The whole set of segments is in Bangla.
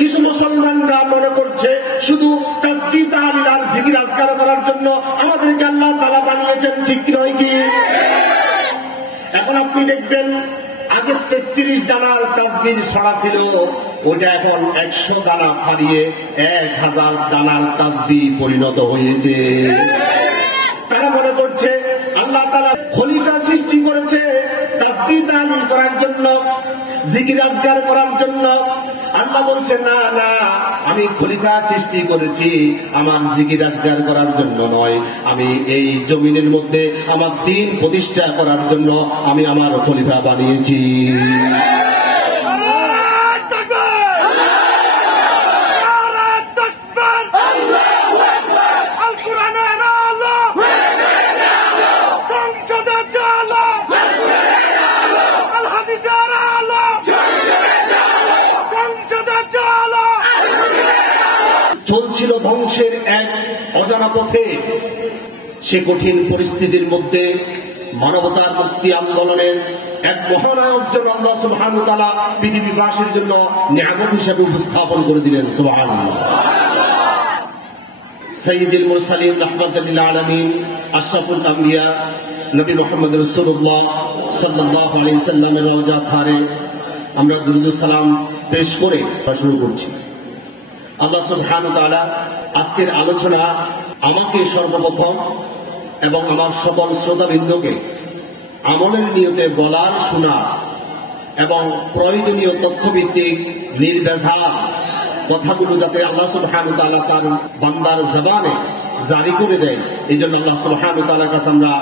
কিছু মুসলমানরা মনে করছে শুধু তাসবিহ তাহলিল আর জিকির আজকার করার জন্য আমাদেরকে আল্লাহ তাআলা বানিয়েছেন, ঠিক নয় কি? এখন আপনি দেখবেন আগে 33 দানার তাসবিহ ছড়া ছিল, ওটা এখন 100 দানা ফাড়িয়ে 1000 দানার তাসবিহ পরিণত হয়েছে। তারা মনে করছে আল্লাহ তাআলা খলিফা সৃষ্টি করেছে তাসবিহ তাহলিল করার জন্য, জিকির আজকার করার জন্য। আল্লাহ বলছে না না, আমি খলিফা সৃষ্টি করেছি আমার জিকির আজকার করার জন্য নয়, আমি এই জমিনের মধ্যে আমার দ্বীন প্রতিষ্ঠা করার জন্য আমি আমার খলিফা বানিয়েছি। চলছিল ধ্বংসের এক অজানা পথে, সে কঠিন পরিস্থিতির মধ্যে মানবতার মুক্তি আন্দোলনের এক মহানায়ক যেন আল্লাহ সুবহানাহু ওয়া তাআলা পৃথিবীবাসীর জন্য নিয়ামত হিসেবে উপস্থাপন করে দিলেন। সুবহানাল্লাহ। সাইয়্যিদুল মুরসালিন রাহমাতুল লিল আলামিন আশরাফুল আম্বিয়া নবী মুহাম্মদ রাসূলুল্লাহ সাল্লাল্লাহু আলাইহি সাল্লামের রওজা পারে আমরা দুরূদ ও সালাম পেশ করে শুরু করছি। আল্লাহ সুবহানাহু ওয়া তাআলা আজকের আলোচনা আমাকে সর্বপ্রথম এবং আমার সকল শ্রোতাবৃন্দকে আমলের নিয়তে বলার, শোনার এবং প্রয়োজনীয় তথ্যভিত্তিক নির্ভেজাল কথাগুলো যাতে আল্লাহ সুবহানাহু ওয়া তাআলা তার বান্দার জবানে জারি করে দেয়, এই জন্য আল্লাহ সুবহানাহু ওয়া তাআলার কাছে আমরা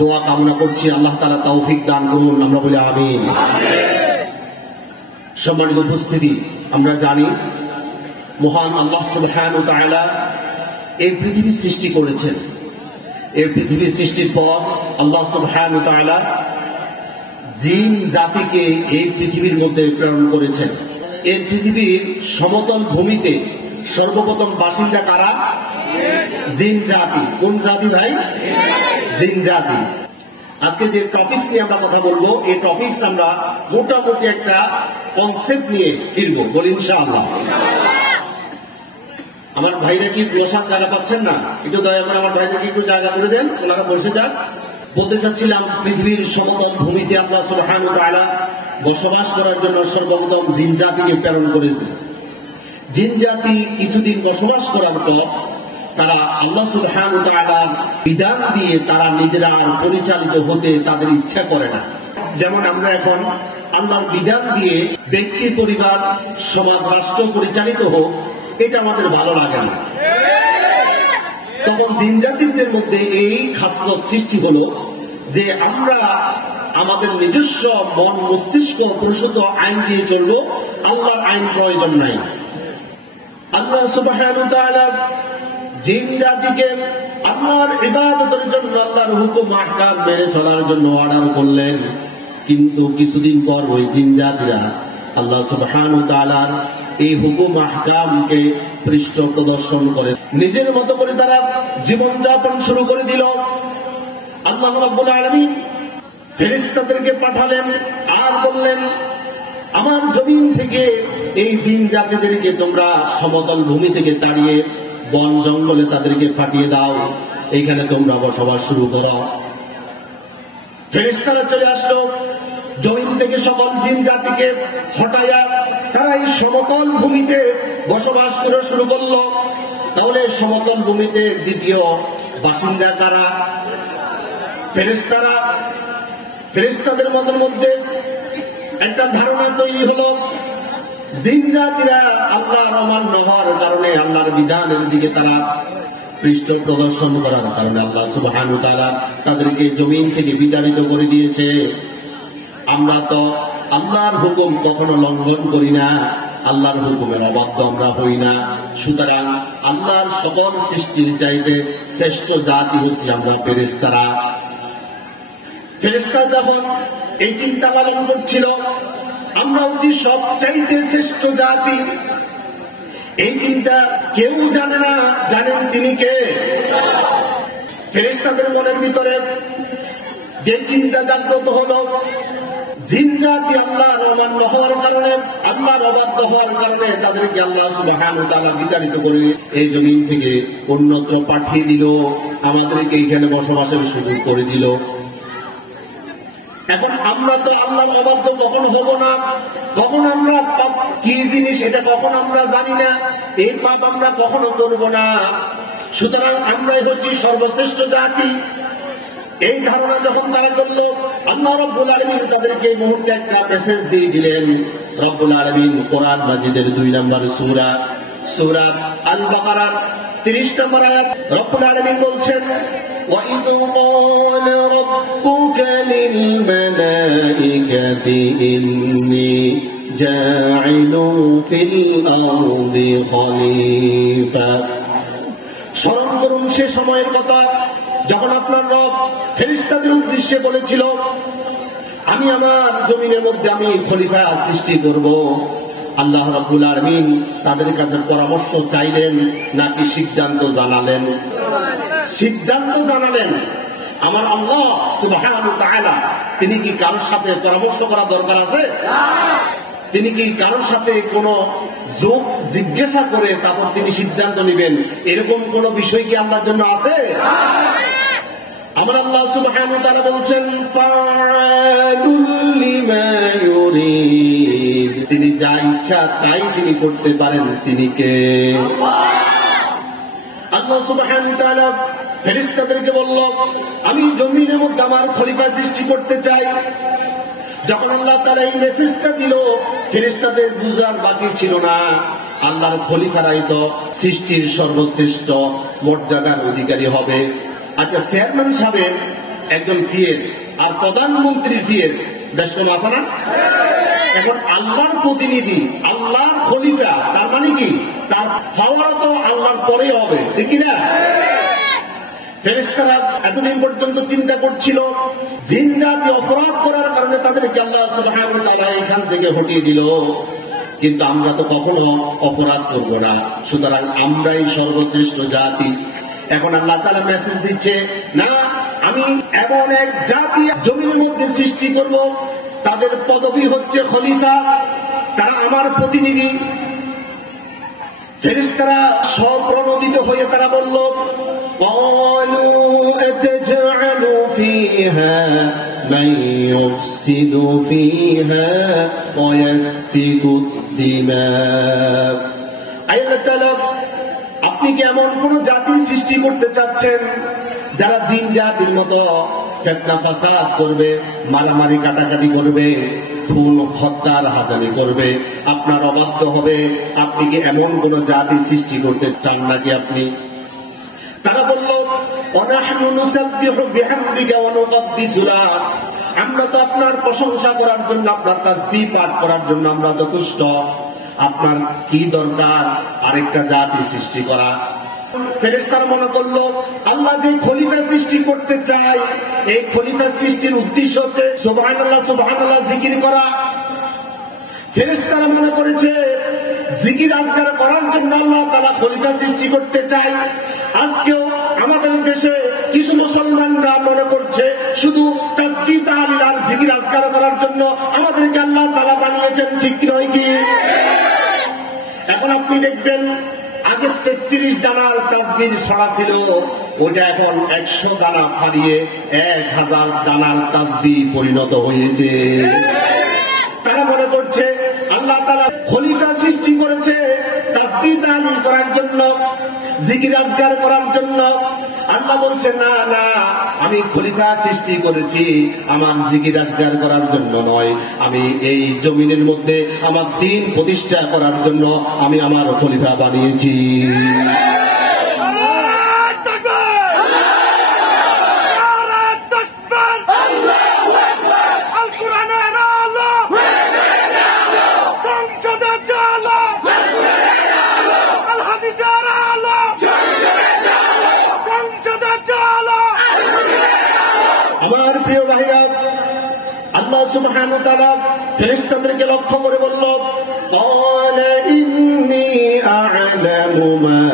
দোয়া কামনা করছি। আল্লাহ তাআলা তৌফিক দান করুন, আমরা বলি আমিন। সম্মানিত উপস্থিতি, আমরা জানি মহান আল্লাহ সুবহানাহু ওয়া তাআলা এই পৃথিবী সৃষ্টি করেছেন। এই পৃথিবী সৃষ্টির পর আল্লাহ সুবহানাহু ওয়া তাআলা জিন জাতিকে এই পৃথিবীর মধ্যে প্রেরণ করেছেন। এই পৃথিবীর সমতল ভূমিতে সর্বপ্রথম বাসিন্দা কারা? জিন জাতি। কোন জাতি ভাই? জিন জাতি। আজকে যে টপিকস নিয়ে আমরা কথা বলবো, এই টপিকস আমরা মোটামুটি একটা কনসেপ্ট নিয়ে ফিরবো, বলি ইনশাআল্লাহ। আমার ভাইরা কি বসার জায়গা পাচ্ছেন না? একটু দয়া করে আমার ভাইদেরকে একটু জায়গা করে দেন, ওনারা বসে যান। বলতে চাচ্ছিলাম, পৃথিবীর সমতল ভূমিতে আল্লাহ সুবহানাহু ওয়া তাআলা বসবাস করার জন্য সর্বপ্রথম জিন জাতিকে প্রেরণ করেছেন। জিন জাতি কিছুদিন বসবাস করার পর তারা আল্লাহ সুবহানাহু ওয়া তাআলার বিধান দিয়ে তারা নিজেরা আর পরিচালিত হতে তাদের ইচ্ছা করে না। যেমন আমরা এখন আল্লাহর বিধান দিয়ে ব্যক্তি, পরিবার, সমাজ, রাষ্ট্র পরিচালিত হোক, এটা আমাদের ভালো লাগে না। তখন জিন জাতিদের মধ্যে এই খাসলত সৃষ্টি হলো যে আমরা আমাদের নিজস্ব মন মস্তিষ্ক প্রসূত আইন দিয়ে চলবো, আল্লাহর আইন প্রয়োজন নাই। আল্লাহ সুবহানাহু ওয়া তাআলা জিন জাতিকে আল্লাহর ইবাদতের জন্য, আল্লাহর হুকুম আহকাম মেনে চলার জন্য অর্ডার করলেন। কিন্তু কিছুদিন পর ওই জিন জাতিরা আল্লাহ সুবহানাহু ওয়া তাআলার এই হুকুম আহকামকে পৃষ্ঠ প্রদর্শন করে নিজের মতো করে তারা জীবনযাপন শুরু করে দিল। আল্লাহ রাব্বুল আলামিন ফেরেশতাদেরকে পাঠালেন আর বললেন, আমার জমিন থেকে এই জিন জাতিদেরকে তোমরা সমতল ভূমি থেকে তাড়িয়ে বন জঙ্গলে তাদেরকে পাঠিয়ে দাও, এইখানে তোমরা বসবাস শুরু করো। ফেরেশতারা চলে আসলো, জমিন থেকে সকল জিন জাতিকে হটাইয়া তারা এই সমতল ভূমিতে বসবাস করে শুরু করলো। তাহলে সমতল ভূমিতে দ্বিতীয় বাসিন্দা কারা? ফেরেশতারা। ফেরেশতাদের মধ্যে একটা ধারণা তৈরি হলো, জিন জাতিরা আল্লাহর অমান্য হওয়ার কারণে, আল্লাহর বিধানের দিকে তারা পৃষ্ঠ প্রদর্শন করার কারণে আল্লাহ সুবহানাহু ওয়া তাআলা তাদেরকে জমিন থেকে বিতাড়িত করে দিয়েছে। আমরা তো আল্লাহর হুকুম কখনো লঙ্ঘন করি না, আল্লাহর হুকুমের অবাধ্য আমরা হই না। সুতরাং আল্লাহর সকল সৃষ্টির চাইতে শ্রেষ্ঠ জাতি হচ্ছে আমরা ফেরেশতারা। ফেরেশতা যখন এই চিন্তা পালন করছিল, আমরা হচ্ছি সবচাইতে শ্রেষ্ঠ জাতি, এই চিন্তা কেউ জানে না, জানেন তিনি কে? ফেরেশতাদের মনের ভিতরে যে চিন্তা জাগ্রত হলো জিনজাতি আল্লাহর অমান্য হওয়ার কারণে, আল্লাহর অবাধ্য হওয়ার কারণে তাদেরকে আল্লাহ সুবহানাহু ওয়া তাআলা বিতাড়িত করে এই জমিন থেকে অন্যত্র পাঠিয়ে দিল, আমাদেরকে এখানে বসবাসের সুযোগ করে দিল। এখন আমরা তো আল্লাহর অবাধ্য কখন হব না, কখন আমরা পাপ কি জিনিস এটা কখন আমরা জানি না, এই পাপ আমরা কখনো করব না। সুতরাং আমরাই হচ্ছি সর্বশ্রেষ্ঠ জাতি। এই ধারণা যখন তারা করলো, আল্লাহ রাব্বুল আলামিন তাদেরকে এই মুহূর্তে একটা মেসেজ দিয়ে দিলেন। রব্বুল আলামিন কোরআন মাজিদের 2 নম্বর সূরা আল বাকারার 30 নম্বর আয়াত রব্বুল আলামিন বলছেন, وَإِذْ قَالَ رَبُّكَ لِلْمَلَائِكَةِ إِنِّي جَاعِلٌ فِي الْأَرْضِ خَلِيفَةً। স্মরণ করুন সে সময়ের কথা যখন আপনার রব ফেরেশতাদের উদ্দেশ্যে বলেছিল, আমি আমার জমিনের মধ্যে আমি খলিফা সৃষ্টি করব। আল্লাহ রাব্বুল আলামিন তাদের কাছে পরামর্শ চাইলেন নাকি সিদ্ধান্ত জানালেন? সিদ্ধান্ত জানালেন। আমার আল্লাহ সুবহানাহু ওয়া তাআলা তিনি কি কারোর সাথে পরামর্শ করা দরকার আছে? তিনি কি কারোর সাথে কোনো যোগ জিজ্ঞাসা করে তারপর তিনি সিদ্ধান্ত নেবেন, এরকম কোন বিষয় কি আল্লাহর জন্য আছে? আমার আল্লাহ সুবহানাহু ওয়া তাআলা বলছেন, ফাআলুল লিমা ইউরিদ, তিনি যা ইচ্ছা তাই তিনি করতে পারেন। তিনি কে? আল্লাহ সুবহানাহু ওয়া তাআলা ফেরেশতাদেরকে বলল, আমি জমিনের মধ্যে আমার খলিফা সৃষ্টি করতে চাই। যখন আল্লাহ তাআলা এই মেসেজটা দিল, ফেরেশতাদের বুঝার বাকি ছিল না, আল্লাহর খলিফারাই তো সৃষ্টির সর্বশ্রেষ্ঠ মর্যাদার অধিকারী হবে। আচ্ছা, চেয়ারম্যান সাহেব একজন পিএস আর প্রধানমন্ত্রীর পিএস বেশ কম আছে না? এখন আল্লাহর প্রতিনিধি, আল্লাহর খলিফা, তার মানে কি তার পাওয়ার তো আল্লাহর পরে হবে, ঠিক না? ফেরেশতারা এতদিন পর্যন্ত চিন্তা করছিল জিন জাতি অপরাধ করার কারণে তাদেরকে আল্লাহ সুবহানাহু ওয়া তাআলা এখান থেকে হটিয়ে দিল, কিন্তু আমরা তো কখনো অপরাধ করব না, সুতরাং আমরাই সর্বশ্রেষ্ঠ জাতি। এখন আল্লাহ তাআলা মেসেজ দিচ্ছে, না, আমি এমন এক জাতি জমিনের মধ্যে সৃষ্টি করব, তাদের পদবি হচ্ছে খলিফা, তারা আমার প্রতিনিধি। ফেরেশতারা স্বপ্রণোদিত হয়ে তারা বলল, قالوا أتجعل فيها من يفسد فيها ويسفك الدماء। আল্লাহ তাআলা, আপনি কি এমন কোন জাতি সৃষ্টি করতে চাচ্ছেন যারা জিন জাতির মতো ফিতনা ফাসাদ করবে, মারামারি কাটাকাটি করবে, খুন হত্যার হাজারি করবে, আপনার অবাধ্য হবে? আপনি কি এমন কোন জাতি সৃষ্টি করতে চান নাকি আপনি? তারা বলল, ওয়ানাহনু নুসাব্বিহু বিহামদিকা ওয়া নুকদ্দিসু লাক, আমরা তো আপনার প্রশংসা করার জন্য, আপনার তাসবিহ পাঠ করার জন্য আমরা যথেষ্ট, আপনার কি দরকার আরেকটা জাতি সৃষ্টি করা? ফেরেশতারা মনে করলো আল্লাহ যে খলিফা সৃষ্টি করতে চায়, এই খলিফা সৃষ্টির উদ্দেশ্য হচ্ছে সুবহানাল্লাহ সুবহানাল্লাহ জিকির করা। ফেরেশতারা মনে করেছে জিকির আজকার করার জন্য আল্লাহ তাআলা খলিফা সৃষ্টি করতে চায়। আজকেও আমাদের দেশে কিছু মুসলমানরা মনে করছে শুধু তাসবিহ তাহলিল আর জিকির আজকার করার জন্য আমাদেরকে আল্লাহ তাআলা বানিয়েছেন, ঠিক নয় কি? এখন আপনি দেখবেন আগে 33 দানার তাসবিহ ছড়া ছিল, ওটা এখন 100 দানা ফাড়িয়ে 1000 দানার তাসবিহ পরিণত হয়েছে। তারা মনে করছে আল্লাহ তাআলা খলিফা সৃষ্টি করেছে তাসবিহ তাহলিল করার জন্য, জিকির আজকার করার জন্য। আল্লাহ বলছে, না না, আমি খলিফা সৃষ্টি করেছি আমার জিকির আজকার করার জন্য নয়, আমি এই জমিনের মধ্যে আমার দ্বীন প্রতিষ্ঠা করার জন্য আমি আমার খলিফা বানিয়েছি। আমার প্রিয় ভাইরা, আল্লাহ সুবহানাহু ওয়া তাআলা ফেরেশতাদেরকে লক্ষ্য করে বলল, ক্বালা ইন্নী আ'লামু মা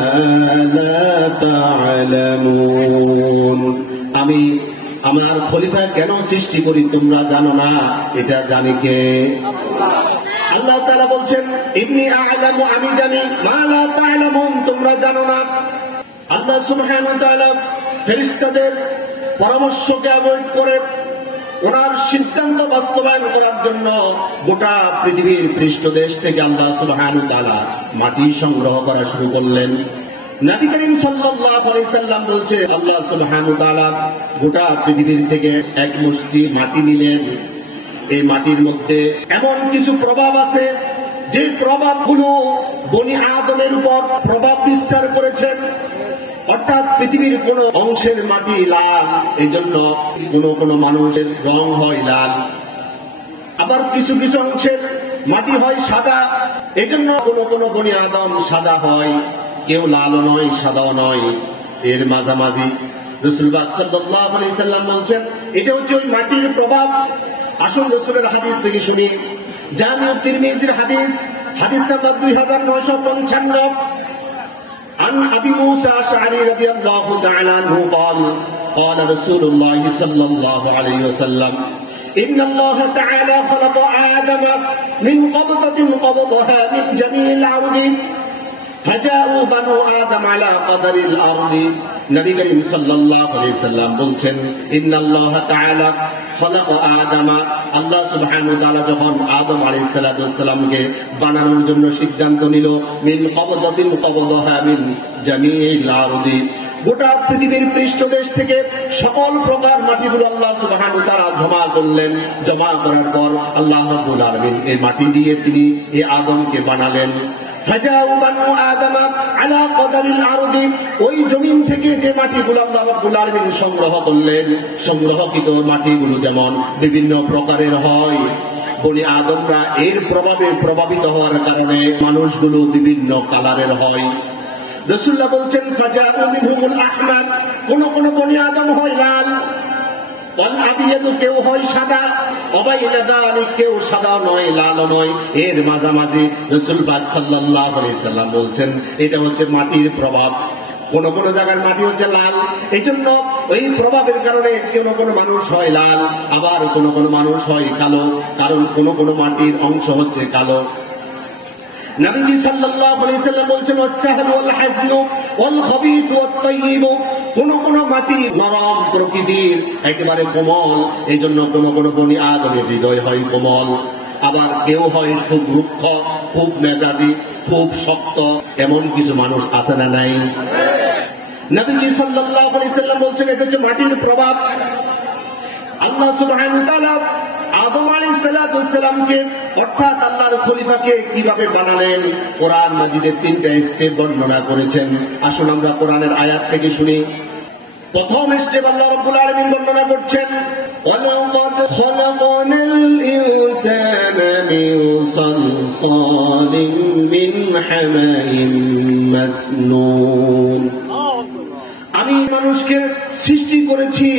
লা তা'লামুন, আমি আমার খলিফা কেন সৃষ্টি করি তোমরা জানো না, এটা জানি কে? আল্লাহ তাআলা বলছেন ইন্নী আ'লামু, আমি জানি, মা লা তা'লামুন, তোমরা জানো না। আল্লাহ সুবহানাহু ওয়া তাআলা ফেরেশতাদের পরামর্শকে অ্যাভয়েড করে ওনার সিদ্ধান্ত বাস্তবায়ন করার জন্য গোটা পৃথিবীর পৃষ্ঠদেশ থেকে আল্লাহ সুবহানাহু ওয়া তাআলা মাটি সংগ্রহ করা শুরু করলেন। নবী করিম সাল্লাল্লাহু আলাইহি সাল্লাম বলছে আল্লাহ সুবহানাহু ওয়া তাআলা গোটা পৃথিবীর থেকে এক মুষ্টি মাটি নিলেন। এই মাটির মধ্যে এমন কিছু প্রভাব আছে যে প্রভাবগুলো বনি আদমের উপর প্রভাব বিস্তার করেছেন। অর্থাৎ পৃথিবীর কোন অংশের মাটি লাল, এই জন্য কোন মানুষের রং হয় লাল। আবার কিছু কিছু অংশের মাটি হয় সাদা, এই জন্য কোন বনি আদম সাদা হয়, কেউ লালও নয় সাদাও নয়, এর মাঝামাঝি। রাসূলুল্লাহ সাল্লাল্লাহু আলাইহি সাল্লাম বলছেন এটা হচ্ছে ওই মাটির প্রভাব। আসুন রাসূলের হাদিস থেকে শুনি। জামিউ তিরমিজির হাদিস, হাদিস নাম্বার 2955। عن أبي موسى الأشعري رضي الله تعالى عنه قال قال رسول الله صلى الله عليه وسلم إن الله تعالى خلق آدم من قبضة قبضها من جميع الأرض فجاءوا بنو آدم على قدر الأرض। নবী করিম সাল্লাল্লাহু আলাইহি সাল্লাম বলছেন ইন্নাল্লাহ তাআলা খলাক আদম, আল্লাহ সুবহানাহু ওয়া তাআলা যখন আদম আলাইহিস সালাতু ওয়াস সালামকে বানানোর জন্য সিদ্ধান্ত নিল, মিন কবদাতিন কবদাহা মিন জামিইল আরদি, গোটা পৃথিবীর পৃষ্ঠদেশ থেকে সকল প্রকার মাটিগুলো আল্লাহ সুবহানাহু ওয়া তাআলা জমা করলেন। জমা করার পর আল্লাহ রাব্বুল আলামিন এই মাটি দিয়ে তিনি এই আদমকে বানালেন। ফাজাউ বানু আদম আলা কদারিল আরদি, ওই জমিন থেকে যে মাটিগুলো আল্লাহ রাব্বুল আলামিন সংগ্রহ করলেন, সংগ্রহকৃত মাটিগুলো যেমন বিভিন্ন প্রকারের হয়, বনি আদমরা এর প্রভাবে প্রভাবিত হওয়ার কারণে মানুষগুলো বিভিন্ন কালারের হয়। রাসূলুল্লাহ বলছেন ফাজাউ মিনহুমুল আহমার, কোন বনি আদম হয় লাল, ওয়াল আবিয়াদু, কেউ হয় সাদা, অবাইনা যালিক, কেউ সাদা নয় লাল নয়, এর মাঝামাঝি। রাসূল পাক সাল্লাল্লাহু আলাইহি সাল্লাম বলছেন এটা হচ্ছে মাটির প্রভাব। কোন জায়গার মাটি হচ্ছে লাল, এই জন্য ওই প্রভাবের কারণে কোন মানুষ হয় লাল, আবার কোন মানুষ হয় কালো, কারণ কোন মাটির অংশ হচ্ছে কালো। নবীজি সাল্লাল্লাহু আলাইহি সাল্লাম বলছেন ওয়াস-সাহলু ওয়াল হাজনু ওয়াল খাবীথু ওয়াত-তাইয়্যিব, কোন মাটি নরম প্রকৃতির, একেবারে কোমল, এই জন্য কোন বনি আদমের হৃদয় হয় কোমল, আবার কেউ হয় খুব রুক্ষ, খুব মেজাজি, খুব শক্ত, এমন কিছু মানুষ আছে না নাই? নবীজি সাল্লাল্লাহু আলাইহি সাল্লাম বলছেন এটা হচ্ছে মাটির প্রভাব। আল্লাহ সুবহানাহু ওয়া তাআলা আদম আলাইহিস সালাতু ওয়াস সালামকে অর্থাৎ আল্লাহর খলিফাকে কিভাবে বানালেন কোরআন মাজিদের 3টা স্টেপ বর্ণনা করেছেন। আসুন আমরা কোরআনের আয়াত থেকে শুনি। প্রথম স্টেপ আল্লাহ রাব্বুল আলামিন বর্ণনা করছেন ওয়ালাকাদ খলাকনাল ইনসানা মিন সালসালিন মিন হামাইন মাসনুন, আমি মানুষকে সৃষ্টি করেছি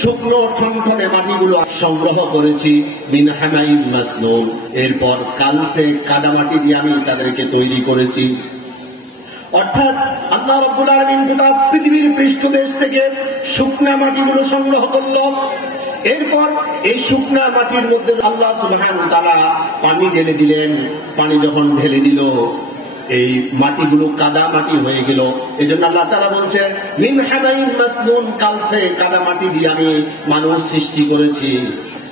শুকনো ঠনঠনে মাটিগুলো সংগ্রহ করেছি, মিন হামাইন মাসনুন, এরপর কালসে কাদামাটি দিয়ে আমি তাদেরকে তৈরি করেছি। অর্থাৎ আল্লাহ রাব্বুল আলামিন গোটা পৃথিবীর পৃষ্ঠদেশ থেকে শুকনা মাটিগুলো সংগ্রহ করল। এরপর এই শুকনা মাটির মধ্যে আল্লাহ সুবহানাহু ওয়া তাআলা পানি ঢেলে দিলেন। পানি যখন ঢেলে দিল এই মাটিগুলো কাদা মাটি হয়ে গেল। এই জন্য আল্লাহ তাআলা বলছেন মিন হামাইন মাসনুন, কালসে কাদা মাটি দিয়ে আমি মানুষ সৃষ্টি করেছি।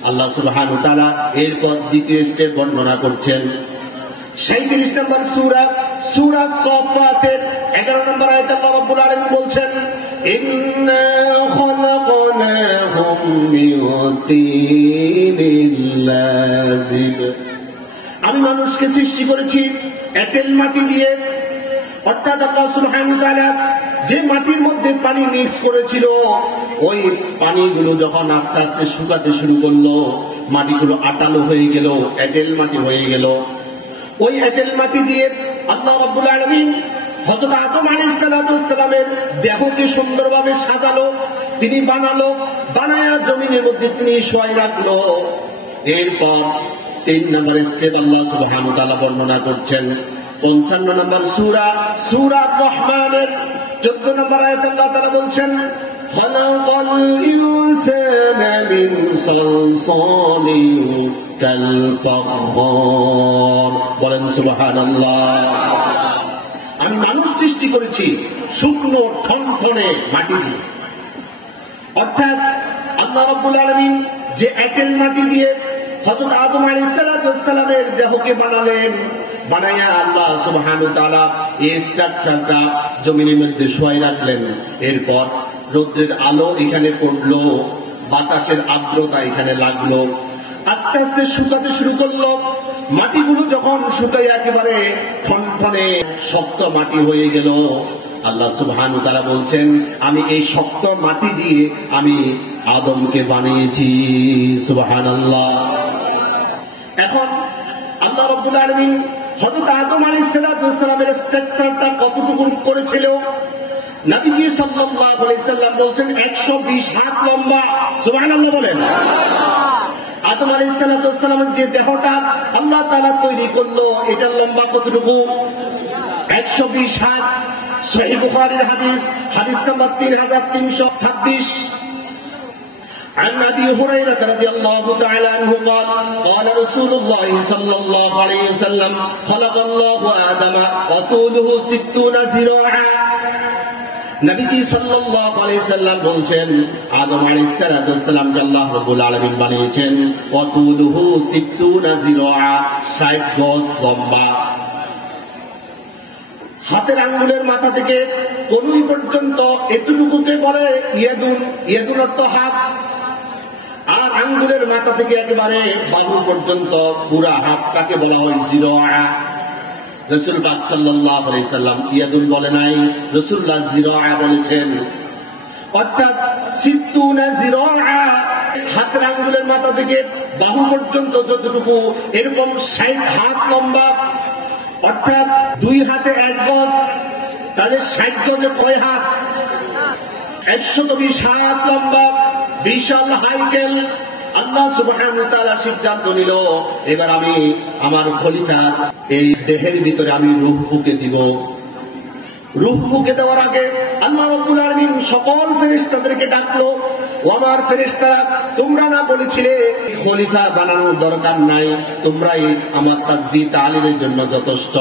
আল্লাহ সুবহানাহু ওয়া তাআলা এরপর দ্বিতীয় স্টেপ বর্ণনা করছেন। 37 নম্বর সূরা সাফফাতের 11 নম্বর আয়াতে আল্লাহ রাব্বুল আলামিন বলছেন ইন্না খালাকনাহুম মিন তিনিল লাযিব, আমি মানুষকে সৃষ্টি করেছি এঁটেল মাটি দিয়ে। অর্থাৎ আল্লাহ সুবহানাহু ওয়া তাআলা যে মাটির মধ্যে পানি মিক্স করেছিল, ওই পানিগুলো যখন আস্তে আস্তে শুকাতে শুরু করলো, মাটিগুলো আটালো হয়ে গেল, এঁটেল মাটি হয়ে গেল। ওই এঁটেল মাটি দিয়ে আল্লাহ রাব্বুল আলামিন হযরত আদম আলাইহিস সালাতু ওয়াস সালামের দেহকে সুন্দরভাবে সাজালো, তিনি বানালো, বানায়া জমিনের মধ্যে তিনি শোয়াই রাখলো। এরপর 3 নম্বর স্টেপ আল্লাহ সুবহানাহু ওয়া তাআলা বর্ণনা করছেন। 55 নম্বর সূরা রহমানের 14 নম্বর আয়াতে আল্লাহ তাআলা বলছেন খালাকাল ইনসানা মিন সালসালিন কাল ফাখর। বলেন সুবহানাল্লাহ। আমি মানুষ সৃষ্টি করেছি শুকনো ঠনঠনে মাটি দিয়ে। অর্থাৎ আল্লাহ রাব্বুল আলামিন যে এঁটেল মাটি দিয়ে হযরত আদম আলাইহিস সালামের দেহকে বানালেন, বানায়া আল্লাহ সুবহানাহু ওয়া তাআলা এই স্ট্রাকচারটা জমিনের মধ্যে শোয়াই রাখলেন। এরপর রৌদ্রের আলো এখানে পড়লো, বাতাসের আর্দ্রতা এখানে লাগলো, আস্তে আস্তে শুকাতে শুরু করলো। মাটিগুলো যখন শুকায় একেবারে ঠনঠনে শক্ত মাটি হয়ে গেল, আল্লাহ সুবহানাহু ওয়া তাআলা বলছেন, আমি এই শক্ত মাটি দিয়ে আমি আদমকে বানিয়েছি। সুবহানাল্লাহ। এখন আল্লাহ রাব্বুল আলামিন হযরত আদম আলাইহিস সালামের স্ট্রাকচারটা কতটুকু করেছিল? নবীজি সাল্লাল্লাহু আলাইহি সাল্লাম বলছেন 120 হাত লম্বা। সুবহানাল্লাহ বলেন। আদম আলাইহিস সালামের যে দেহটা আল্লাহ তাআলা তৈরি করলো, এটার লম্বা কতটুকু? 120 হাত। সহিহ বুখারীর হাদিস, হাদিস নাম্বার 3326। عن أبي هريرة رضي الله تعالى عنه قال قال رسول الله صلى الله عليه وسلم خلق الله آدم وطوله 60 ذراعا। নবীজি সাল্লাল্লাহু আলাইহি সাল্লাম বলছেন, আদম আলাইহিস সালামকে আল্লাহ রাব্বুল আলামিন বানিয়েছেন ওয়াতুলুহু 60 যিরাআ, 60 গজ লম্বা। হাতের আঙ্গুলের মাথা থেকে কনুই পর্যন্ত এতটুকুকে বলে ইয়াদুন। ইয়াদুন অর্থ হাত। আর আঙ্গুলের মাথা থেকে একেবারে বাহু পর্যন্ত পুরা হাতটাকে বলা হয় যিরাআ। রাসূল পাক সাল্লাল্লাহু আলাইহি সাল্লাম ইয়াদুন বলে নাই, রাসূলুল্লাহ যিরাআ বলেছেন। অর্থাৎ 60 যিরাআ, হাতের আঙ্গুলের মাথা থেকে বাহু পর্যন্ত যতটুকু, এরকম 60 হাত লম্বা। অর্থাৎ 2 হাতে 1 গজ, তাহলে 60 গজে কয় হাত? 120 হাত লম্বা, বিশাল হাইকেল। আল্লাহ সুবহানাহু ওয়া তাআলা সিদ্ধান্ত নিল, এবার আমি আমার খলিফা এই দেহের ভিতরে আমি রূহ ফুঁকে দিব। রূহ ফুঁকে দেওয়ার আগে আল্লাহ রাব্বুল আলামিন সকল ফেরেশতাদেরকে ডাকলো, ও আমার ফেরেশতারা, তোমরা না বলেছিলে খলিফা বানানোর দরকার নাই, তোমরাই আমার তাসবিহ তাহলিলের জন্য যথেষ্ট।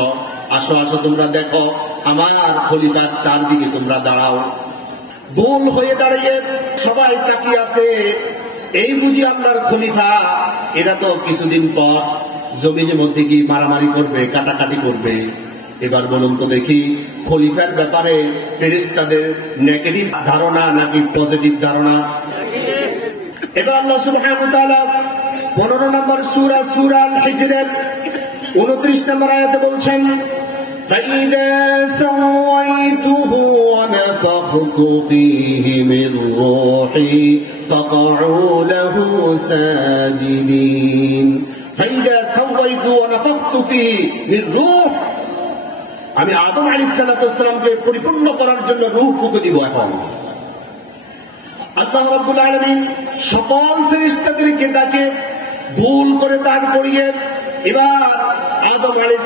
আসো আসো, তোমরা দেখো আমার খলিফার চারদিকে তোমরা দাঁড়াও। গোল হয়ে দাঁড়িয়ে সবাই তাকিয়ে আছে, এই বুঝি আল্লাহর খলিফা। এরা তো কিছুদিন পর জমিনের মধ্যে কি মারামারি করবে, কাটাকাটি করবে। এবার বলুন তো দেখি, খলিফার ব্যাপারে ফেরেশতাদের নেগেটিভ ধারণা নাকি পজিটিভ ধারণা? এবার আল্লাহ সুবহানাহু ওয়া তাআলা 15 নম্বর সূরা সূরা আল হিজরের 29 নম্বর আয়াতে বলছেন, فَإِذَا سَوَّيْتُهُ وَنَفَخْتُ فِيهِ مِنْ رُوحِي فَقَعُوا لَهُ سَاجِدِينَ। فَإِذَا سَوَّيْتُ وَنَفَخْتُ فِيهِ مِنْ رُوحِ, আমি আদম আলাইহিস সালামকে পরিপূর্ণ করার জন্য রূহ ফুঁকে দিব। এখন আল্লাহ রাব্বুল আলামিন সকল ফেরেশতাদেরকে ডাকে, ভুল করে দাঁড় করিয়ে এবার আদম আলাইহিস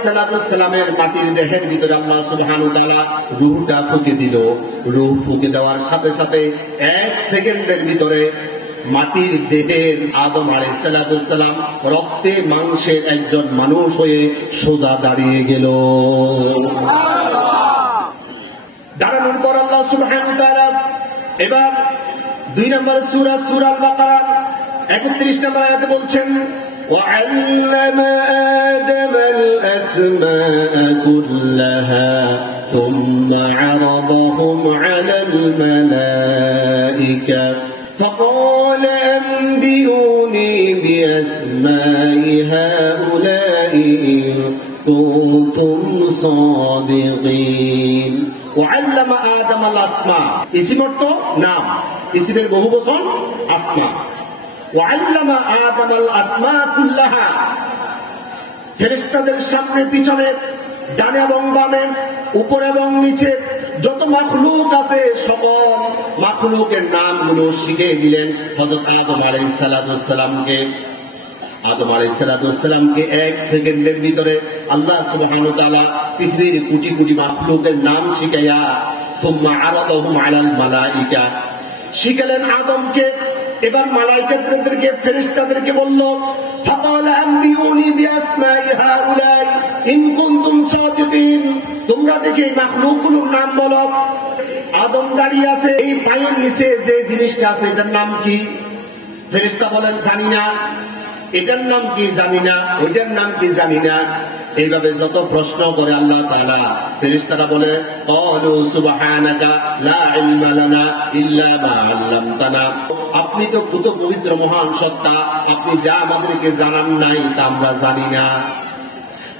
সালামের মাটির দেহের ভিতরে আল্লাহ সুবহানাহু ওয়া তাআলা রূহটা ফুঁকে দিল। রূহ ফুঁকে দেওয়ার সাথে সাথে 1 সেকেন্ডের ভিতরে মাটির দেহের আদম আলাইহিস সালাম রক্তে মাংসের একজন মানুষ হয়ে সোজা দাঁড়িয়ে গেল। দাঁড়ানোর পর আল্লাহ সুবহানাহু ওয়া তাআলা এবার 2 নম্বর সূরা সূরা আল বাকারা 31 নম্বর আয়াতে বলছেন, وعلم آدم الأسماء كلها ثم عرضهم على الملائكة فقال أنبئوني بأسماء هؤلاء إن كنتم صادقين। وعلم آدم الأسماء, ইসিম অর্থ নাম, ইসিমের বহু বচন আসমা। وعلم آدم الأسماء كلها, ফেরেশতাদের সামনে পিছনে ডানে এবং বামে উপরে এবং নিচে যত মাখলুক আছে সকল মাখলুকের নামগুলো শিখিয়ে দিলেন হযরত আদম আলাইহিস সালামকে। আদম আলাইহিস সালামকে 1 সেকেন্ডের ভিতরে আল্লাহ সুবহানাহু ওয়া তাআলা পৃথিবীর কোটি কোটি মাখলুকের নাম শিখাইয়া থুম্মা আরাদাহুম আলাল মালাইকা, শিখালেন আদমকে। এবার মালায়েকাদেরকে ফেরেশতাদেরকে বলল, ফাকালা আম্বিউনি বিআসমাই হাউলাই ইন কুনতুম সাদিকিন, তোমরা দেখে মাখলুকগুলোর নাম বলো। আদম দাঁড়িয়ে আছে, এই পায়ের নিচে যে জিনিসটা আছে এটার নাম কি? ফেরেশতা বলেন জানি না। এটার নাম কি? জানি না। ওইটার নাম কি? জানি না। এইভাবে যত প্রশ্ন করে আল্লাহ তাআলা, ফেরেশতারা বলে ক্বালু সুবহানাকা লা ইলমা লানা ইল্লা মা আল্লামতানা, আপনি তো পুত পবিত্র মহান সত্তা, আপনি যা আমাদেরকে জানান নাই তা আমরা জানি না।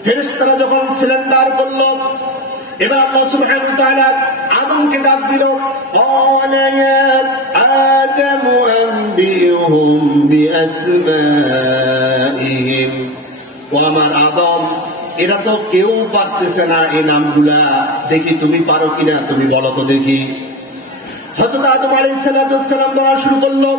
ফেরেশতারা যখন সিলিন্ডার করলো, এবার আল্লাহ সুবহানাহু ওয়া তাআলা আদমকে ডাক দিল, ক্বালা ইয়া আদামু আনবিহুম বিআসমাইহিম, ও আমার আদম, এরা তো কেউ পারতেছে না এই নামগুলা, দেখি তুমি পারো কিনা, তুমি বলো তো দেখি। হযরত আদম আলাইহিস সালাম বলা শুরু করলো,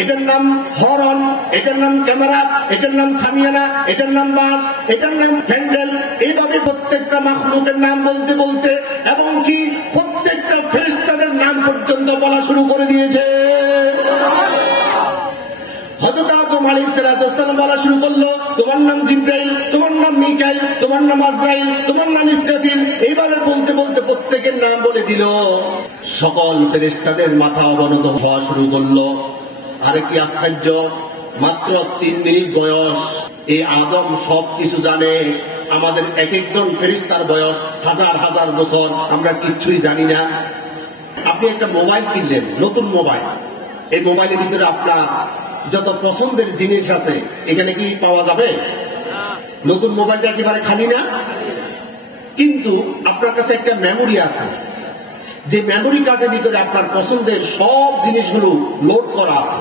এটার নাম হরন, এটার নাম ক্যামেরা, এটার নাম সামিয়ানা, এটার নাম বাস, এটার নাম হ্যান্ডেল। এইভাবে প্রত্যেকটা মাখলুকের নাম বলতে বলতে এবং কি প্রত্যেকটা ফেরেশতাদের নাম পর্যন্ত বলা শুরু করে দিয়েছে। হযরত আদম আলাইহিস সালাম বলা শুরু করলো, তোমার নাম জিবরাইল, তোমার নাম মিকাইল, তোমার নাম আজরাইল, তোমার নাম ইসরাফিল। এইভাবে বলতে বলতে প্রত্যেকের নাম বলে দিল। সকল ফেরেশতাদের মাথা অবনত হওয়া শুরু করলো। আরে কি আশ্চর্য, মাত্র 3 মিনিট বয়স, এই আদম সবকিছু জানে। আমাদের এক একজন ফেরেশতার বয়স হাজার হাজার বছর, আমরা কিচ্ছুই জানি না। আপনি একটা মোবাইল কিনলেন, নতুন মোবাইল, এই মোবাইলের ভিতরে আপনার যত পছন্দের জিনিস আছে এখানে কি পাওয়া যাবে? নতুন মোবাইলটা একেবারে খালি না, কিন্তু আপনার কাছে একটা মেমোরি আছে, যে মেমোরি কার্ডের ভিতরে আপনার পছন্দের সব জিনিসগুলো লোড করা আছে।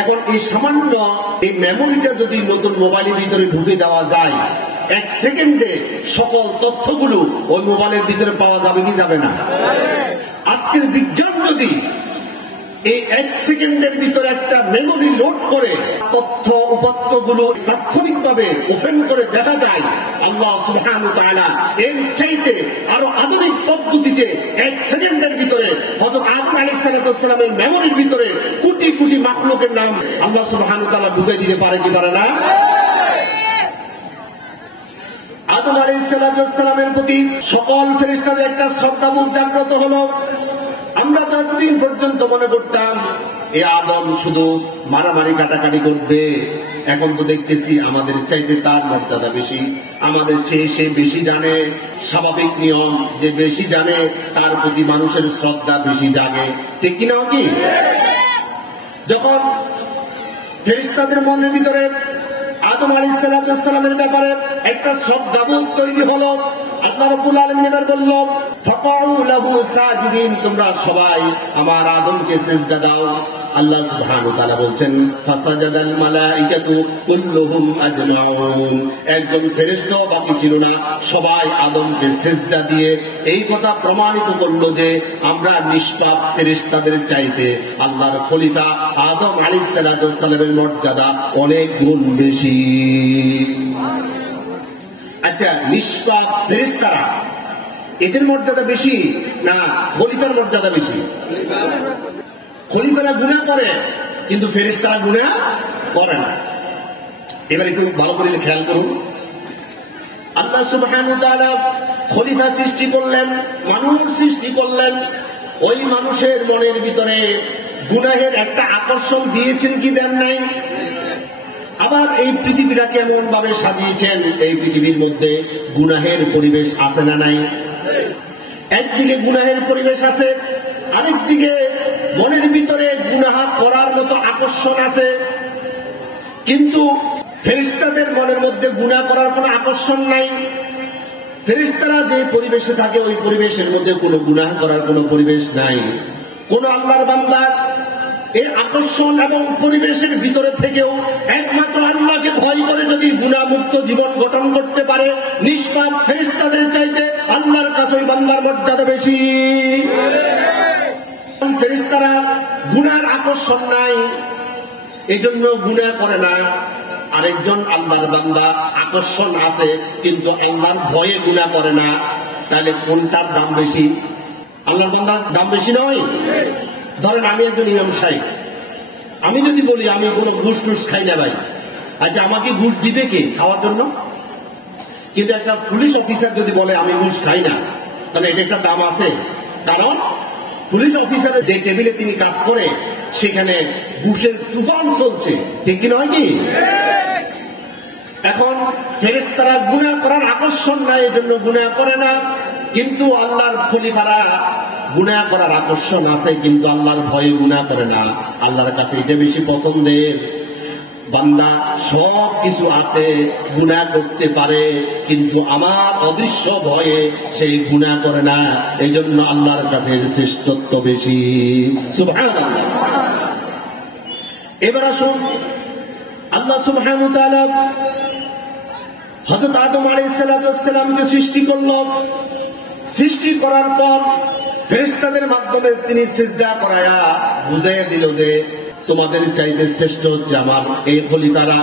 এখন এই সামান্য এই মেমোরিটা যদি নতুন মোবাইলের ভিতরে ঢুকে দেওয়া যায়, 1 সেকেন্ডে সকল তথ্যগুলো ওই মোবাইলের ভিতরে পাওয়া যাবে কি যাবে না? আজকের বিজ্ঞান যদি এই 1 সেকেন্ডের ভিতরে একটা মেমোরি লোড করে তথ্য উপাত্তগুলো তাৎক্ষণিকভাবে ওপেন করে দেখা যায়, আল্লাহ সুবহানাহু ওয়া তাআলা এর চাইতে আরো আধুনিক পদ্ধতিতে 1 সেকেন্ডের ভিতরে হযরত আদম আলাইহিস সালামের মেমোরির ভিতরে কোটি কোটি মাখলুকের নাম আল্লাহ সুবহানাহু ওয়া তাআলা ঢুকিয়ে দিতে পারে কি পারে না? আদম আলাইহিস সালামের প্রতি সকল ফেরেশতাদের একটা শ্রদ্ধাবোধ জাগ্রত হলো। আমরা তো এতদিন পর্যন্ত মনে করতাম এ আদম শুধু মারামারি কাটাকাটি করবে, এখন তো দেখতেছি আমাদের চাইতে তার মর্যাদা বেশি, আমাদের চেয়ে সে বেশি জানে। স্বাভাবিক নিয়ম, যে বেশি জানে তার প্রতি মানুষের শ্রদ্ধা বেশি জাগে, ঠিক কিনা? কি যখন ফেরেশতাদের মনের ভিতরে আদম আলাইহিস সালামের ব্যাপারে একটা শ্রদ্ধাবোধ তৈরি হলো, আল্লাহ রাব্বুল আলামিন এবার বলল, ফাকাউ লাহু সাজিদিন, তোমরা সবাই আমার আদমকে সিজদা দাও। আল্লাহ সুবহানাহু ওয়া তাআলা বলছেন, ফাসাজাদাল মালাইকাতু কুল্লুহুম আজমাউন, একজন ফেরেশতা বাকি ছিল না, সবাই আদমকে সিজদা দিয়ে এই কথা প্রমাণিত করলো যে আমরা নিষ্পাপ ফেরেশতাদের চাইতে আল্লাহর খলিফা আদম আলাইহিস সালামের মর্যাদা অনেক গুণ বেশি। আচ্ছা, নিষ্পাপ ফেরেশতারা এদের মর্যাদা বেশি না খলিফার মর্যাদা বেশি? খলিফারা গুনাহ করে কিন্তু ফেরেশতারা গুনাহ করে না। এবার একটু ভালো করে খেয়াল করুন, আল্লাহ সুবহানাহু ওয়া তাআলা খলিফা সৃষ্টি করলেন, মানুষ সৃষ্টি করলেন, ওই মানুষের মনের ভিতরে গুনাহের একটা আকর্ষণ দিয়েছেন কি দেন নাই? আবার এই পৃথিবীটা কেমন ভাবে সাজিয়েছেন, এই পৃথিবীর মধ্যে গুনাহের পরিবেশ আছে না নাই? একদিকে গুনাহের পরিবেশ আছে, আরেকদিকে মনের ভিতরে গুনাহ করার মতো আকর্ষণ আছে। কিন্তু ফেরেশতাদের মনের মধ্যে গুনাহ করার কোনো আকর্ষণ নাই। ফেরেশতারা যে পরিবেশে থাকে ওই পরিবেশের মধ্যে কোনো গুনাহ করার কোনো পরিবেশ নাই। কোন আল্লাহর বান্দা এই আকর্ষণ এবং পরিবেশের ভিতরে থেকেও একমাত্র আল্লাহকে ভয় করে যদি গুনাহমুক্ত জীবন গঠন করতে পারে, নিষ্পাপ ফেরেশতাদের চাইতে আল্লাহর কাছে ওই বান্দার মর্যাদা বেশি। ফেরেশতারা গুনার আকর্ষণ নাই, এজন্য গুনাহ করে না। আরেকজন আল্লাহর বান্দা আকর্ষণ আছে কিন্তু আল্লাহর ভয়ে গুনাহ করে না, তাহলে কোনটার দাম বেশি? আল্লাহর বান্দার দাম বেশি নয়? ধরেন আমি একজন ইমাম সাহেব, আমি যদি বলি আমি কোনো ঘুষ টুস খাই না ভাই, আচ্ছা আমাকে ঘুষ দিবে কে খাওয়ার জন্য? কিন্তু একটা পুলিশ অফিসার যদি বলে আমি ঘুষ খাই না, তাহলে এটা একটা দাম আছে। কারণ পুলিশ অফিসারের যে টেবিলে তিনি কাজ করে সেখানে ঘুষের তুফান চলছে, ঠিক কি নয় কি? এখন ফেরেশতারা গুনাহ করার আকর্ষণ নাই, এজন্য গুনাহ করে না। কিন্তু আল্লাহর খলিফারা গুনাহ করার আকর্ষণ আছে, কিন্তু আল্লাহর ভয়ে গুনাহ করে না। আল্লাহর কাছে এটা বেশি পছন্দের। বান্দা সব কিছু আছে, গুনাহ করতে পারে, কিন্তু আমার অদৃশ্য ভয়ে সেই গুনাহ করে না। এই জন্য আল্লাহর কাছে শ্রেষ্ঠত্ব বেশি। সুবহানাল্লাহ। এবার আসুন, আল্লাহ সুবহানাহু ওয়া তাআলা হযরত আদম আলাইহিস সালামকে সৃষ্টি করল। সৃষ্টি করার পর ফেরেশতাদের মাধ্যমে তিনি সিজদা করায়া বুঝাইয়া দিল যে তোমাদের চাইতে শ্রেষ্ঠ হচ্ছে আমার এই খলিফারা।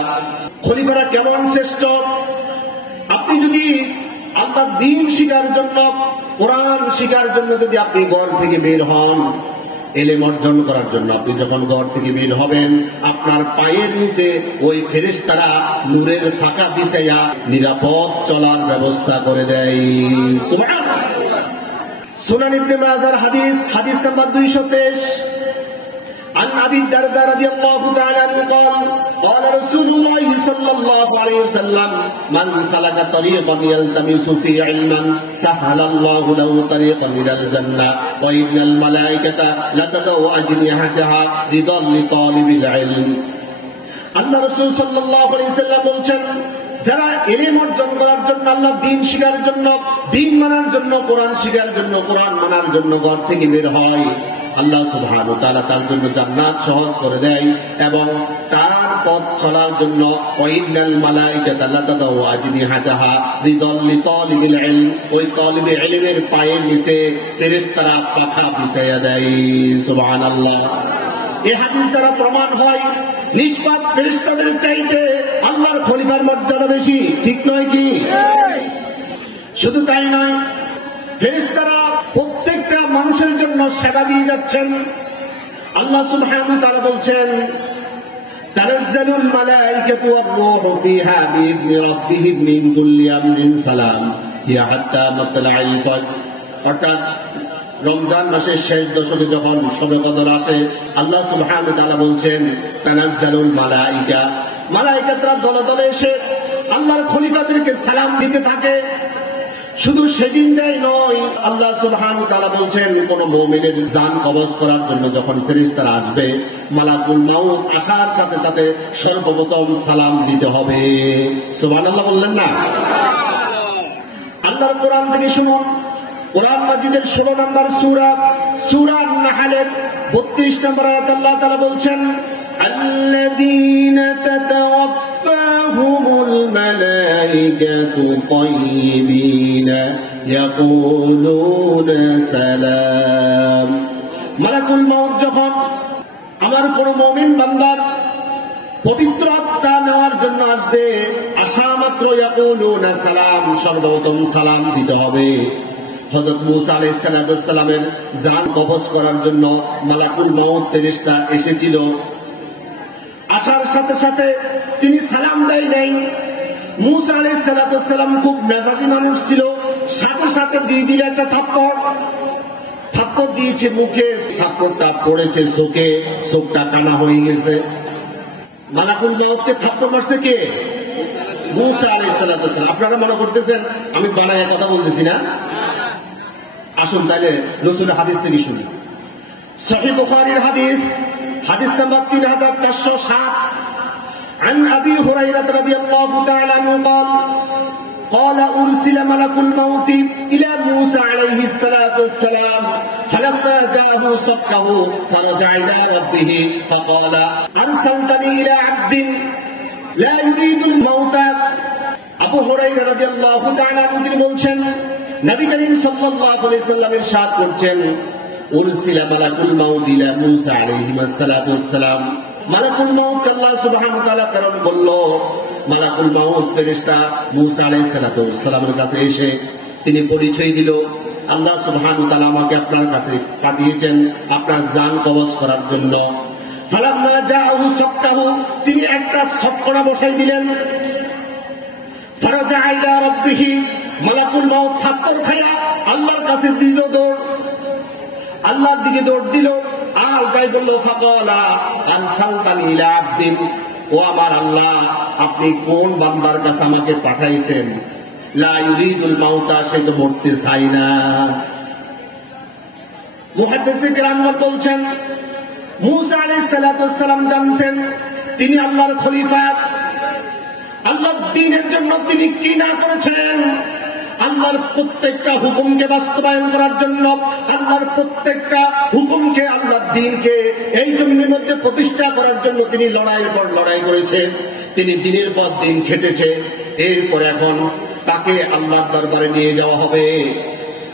খলিফারা কেমন শ্রেষ্ঠ? আপনি যদি আল্লাহর দ্বীন শিখার জন্য, কোরআন শিখার জন্য যদি আপনি ঘর থেকে বের হন, ইলম অর্জন করার জন্য আপনি যখন ঘর থেকে বের হবেন, আপনার পায়ের নিচে ওই ফেরেশতারা নূরের ফাঁকা বিছাইয়া নিরাপদ চলার ব্যবস্থা করে দেয়। সুবহানাল্লাহ। সুনান ইবনে মাজার হাদিস নাম্বার 223, عن أبي الدرداء رضي الله تعالى عنه قال قال رسول الله صلى الله عليه وسلم من سلك طريقا يلتمس فيه علما سهل الله له طريقا إلى الجنة وإن الملائكة لتضع أجنحتها رضا لطالب العلم। আল্লাহ রাসূল সাল্লাল্লাহু আলাইহি ওয়াসাল্লাম বলেন, যারা ইলম অর্জন করার জন্য, আল্লাহর দ্বীন শিখার জন্য, দ্বীন মানার জন্য, কোরআন শিখার জন্য, কোরআন মানার জন্য ঘর থেকে বের হয়, আল্লাহ সুবহানাহু ওয়া তাআলা তার জন্য জান্নাত সহজ করে দেয় এবং তার পথ চলার জন্য ওয়াইনাল মালাইকাতা লাতাদাউ আজনিহাতাহা রিদাল লিতালিবিল ইলম, ওই তালিবে ইলমের পায়ের নিচে ফেরেশতারা পাখা বিছায়া দেয়। সুবহানাল্লাহ। এই হাদিস দ্বারা প্রমাণ হয় নিষ্পাপ ফেরেশতাদের চাইতে আল্লাহর খলিফার মর্যাদা বেশি, ঠিক নয় কি? শুধু তাই নয়, ফেরেশতারা প্রত্যেকটা মানুষের জন্য সেবা দিয়ে যাচ্ছেন। আল্লাহ সুবহানাহু ওয়া তাআলা বলছেন, তানাজ্জালুল মালাইকাতু ওয়ার রূহু ফিহা বিইذনি রাব্বিহিম মিন কুল্লি আমরিন সালাম হিয়া হাত্তা মাতলাইল ফজর। অর্থাৎ রমজান মাসের শেষ দশকে যখন শবে কদর আসে, আল্লাহ সুবহানাহু ওয়া তাআলা বলছেন তানাজ্জালুল মালাইকা, মালাইকাতরা দলে দলে এসে আল্লাহর খলিফাদেরকে সালাম দিতে থাকে। শুধু সেদিন দেয় নয়, আল্লাহ সুবহানাহু ওয়া তাআলা বলছেন কোন মুমিনের জান কবজ করার জন্য যখন ফেরেশতারা আসবে, মালাকুল মাউত আসার সাথে সাথে সর্বপ্রথম সালাম দিতে হবে। সুবহানাল্লাহ বললেন না? আল্লাহর কোরআন থেকে শুনুন, কোরআন মাজিদের 16 নম্বর সূরা আন-নাহলের 32 নম্বর আয়াত আল্লাহ তাআলা বলছেন, আল্লাযীনা তাতাওয়াফাহুমুল মালাইকাতু তাইয়িবিনা ইয়াকুলুনা সালাম। মালাকুল মাউত যখন আমার কোন মুমিন বান্দার পবিত্র আত্মা নেওয়ার জন্য আসবে, আসা মাত্র ইয়াকুলুনা সালাম, সর্বপ্রথম সালাম দিতে হবে। হযরত মূসা আলাইহিস সালামের জান কবজ করার জন্য মালাকুল মাউত ফেরেশতা এসেছিল। আসার সাথে সাথে তিনি সালাম দেয় নাই। মূসা আলাইহিস সালাম খুব মেজাজি মানুষ ছিল, সাথে সাথে দিয়ে দিল একটা থাপ্পড় দিয়েছে মুখে, থাপ্পড়টা পড়েছে চোখে, চোখটা কানা হয়ে গেছে। মালাকুল মাউতকে থাপ্পড় মারছে কে? মূসা আলাইহিস সালাম। আপনারা মনে করতেছেন আমি বানায় কথা বলতেছি না? আসুন তাহলে রাসূলের হাদিস থেকে শুনি। সহিহ বুখারীর হাদিস নাম্বার 3407, عن أبي هريرة رضي الله تعالى عنه قال أرسل ملك الموت إلى موسى عليه الصلاة والسلام فلما جاءه صدقه فرجع إلى ربه فقال أرسلتني إلى عبد لا يريد الموت। আবু হুরায়রা রাদিয়াল্লাহু তাআলা আনহু বলছেন, নবী করিম সাল্লাল্লাহু আলাইহি ওয়াসাল্লাম ইরশাদ করছেন, উরসিলা মালাকুল মাউত ইলা মূসা আলাইহিস সালাতু ওয়াস সালাম। মালাকুল মাউত আল্লাহ সুবহানাহু ওয়া তাআলা প্রেরণ করলো। মালাকুল মাউত ফেরেশতা মূসা আলাইহিস সালাতু ওয়াস সালামের কাছে এসে তিনি পরিচয় দিল আল্লাহ সুবহানাহু ওয়া তাআলা আমাকে আপনার কাছে পাঠিয়েছেন আপনার জান কবজ করার জন্য। ফালাম্মা জাআহু সাক্কাহু, তিনি একটা সক্কড়া বসাই দিলেন। ফারাজা ইলা রাব্বিহি, মালাকুল মাউত থাপ্পড় খায়া আল্লাহর কাছে দিল দৌড়, আল্লাহর দিকে দৌড় দিল। আর যাই বলল, ফাকালা আরসালতানি ইলা আবদিন, ও আমার আল্লাহ, আপনি কোন বান্দার কাছে আমাকে পাঠাইছেন? লা ইউরিদুল মাউতা, সে তো মরতে চাই না। মুহাদ্দিসে কেরাম বলছেন, মূসা আলাইহিস সালাতু ওয়াস সালাম জানতেন তিনি আল্লাহর খলিফা, আল্লাহর দ্বীনের জন্য তিনি কি না করেছেন। আল্লাহর প্রত্যেকটা হুকুমকে বাস্তবায়ন করার জন্য, আল্লাহর প্রত্যেকটা হুকুমকে, আল্লাহর দ্বীনকে এই জমিনের মধ্যে প্রতিষ্ঠা করার জন্য তিনি লড়াইয়ের পর লড়াই করেছেন, তিনি দিনের পর দিন খেটেছে। এরপর এখন তাকে আল্লাহর দরবারে নিয়ে যাওয়া হবে।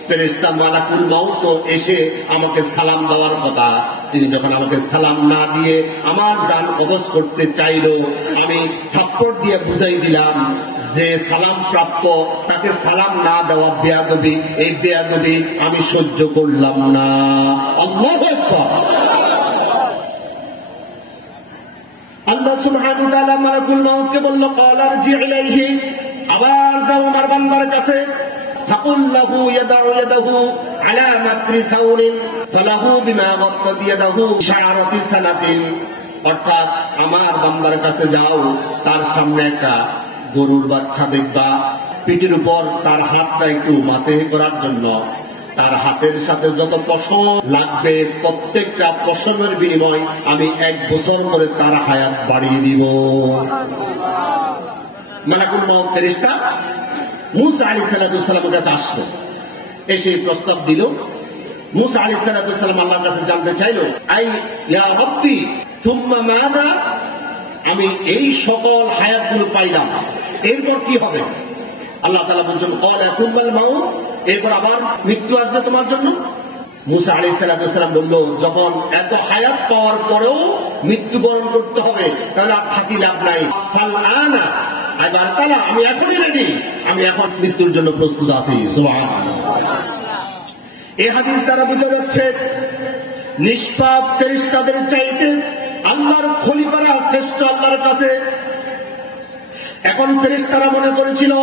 ফেরেশতা মালাকুল মাউত এসে আমাকে সালাম দেওয়ার কথা, তিনি যখন আমাকে সালাম না দিয়ে আমার জান কবজ করতে চাইল, আমি থাপ্পড় দিয়ে বুঝাই দিলাম যে সালাম প্রাপ্য, তাকে সালাম না দেওয়া বেয়াদবি, এই বেয়াদবি আমি সহ্য করলাম না। আল্লাহু আকবার। আল্লাহ সুবহানাহু ওয়া তাআলা মালাকুল মাউতকে বলল, ক্বালা আরজি ইলাইহি, আবার যাও আমার বান্দার কাছে। ফাকুল লাহু ইয়াদাউ ইয়াদাহু আলা মাকরি সাউরিন ফালাহু বিমা গাত্তাত ইয়াদাহু শাআরাতি সানাতিন, অর্থাৎ আমার বান্দার কাছে যাও, তার সামনে একটা গরুর বাচ্চা দেখবা, পিঠের উপর তার হাতটা একটু মাসে করার জন্য, তার হাতের সাথে যত পশম লাগবে প্রত্যেকটা পশমের বিনিময় আমি 1 বছর করে তার হায়াত বাড়িয়ে দিব। মালাকুল মাউত ফেরেশতা মূসা আলাইহিস সালামের কাছে আসলো, এসে প্রস্তাব দিল। মূসা আলাইহিস সালাম আল্লাহর কাছে জানতে চাইল, আই ইয়া রাব্বি থুম্মা মাযা, আমি এই সকল হায়াতগুলো পাইলাম, এরপর কি হবে? আল্লাহ তাআলা বলছেন, ক্বালা থুম্মাল মাউত, এরপর আবার মৃত্যু আসবে তোমার জন্য। মূসা আলাইহিস সালাম বলল, যখন এত হায়াত পাওয়ার পরেও মৃত্যুবরণ করতে হবে, তাহলে আর থাকি লাভ নাই। ফালআনা, এবার তাহলে আমি এখনই রেডি, আমি এখন মৃত্যুর জন্য প্রস্তুত আছি। সুবহানাল্লাহ। এই হাদিস দ্বারা বোঝা যাচ্ছে নিষ্পাপ ফেরেশতাদের চাইতে আল্লাহর খলিফারা শ্রেষ্ঠ আল্লাহর কাছে। এখন ফেরেশতারা মনে করেছিল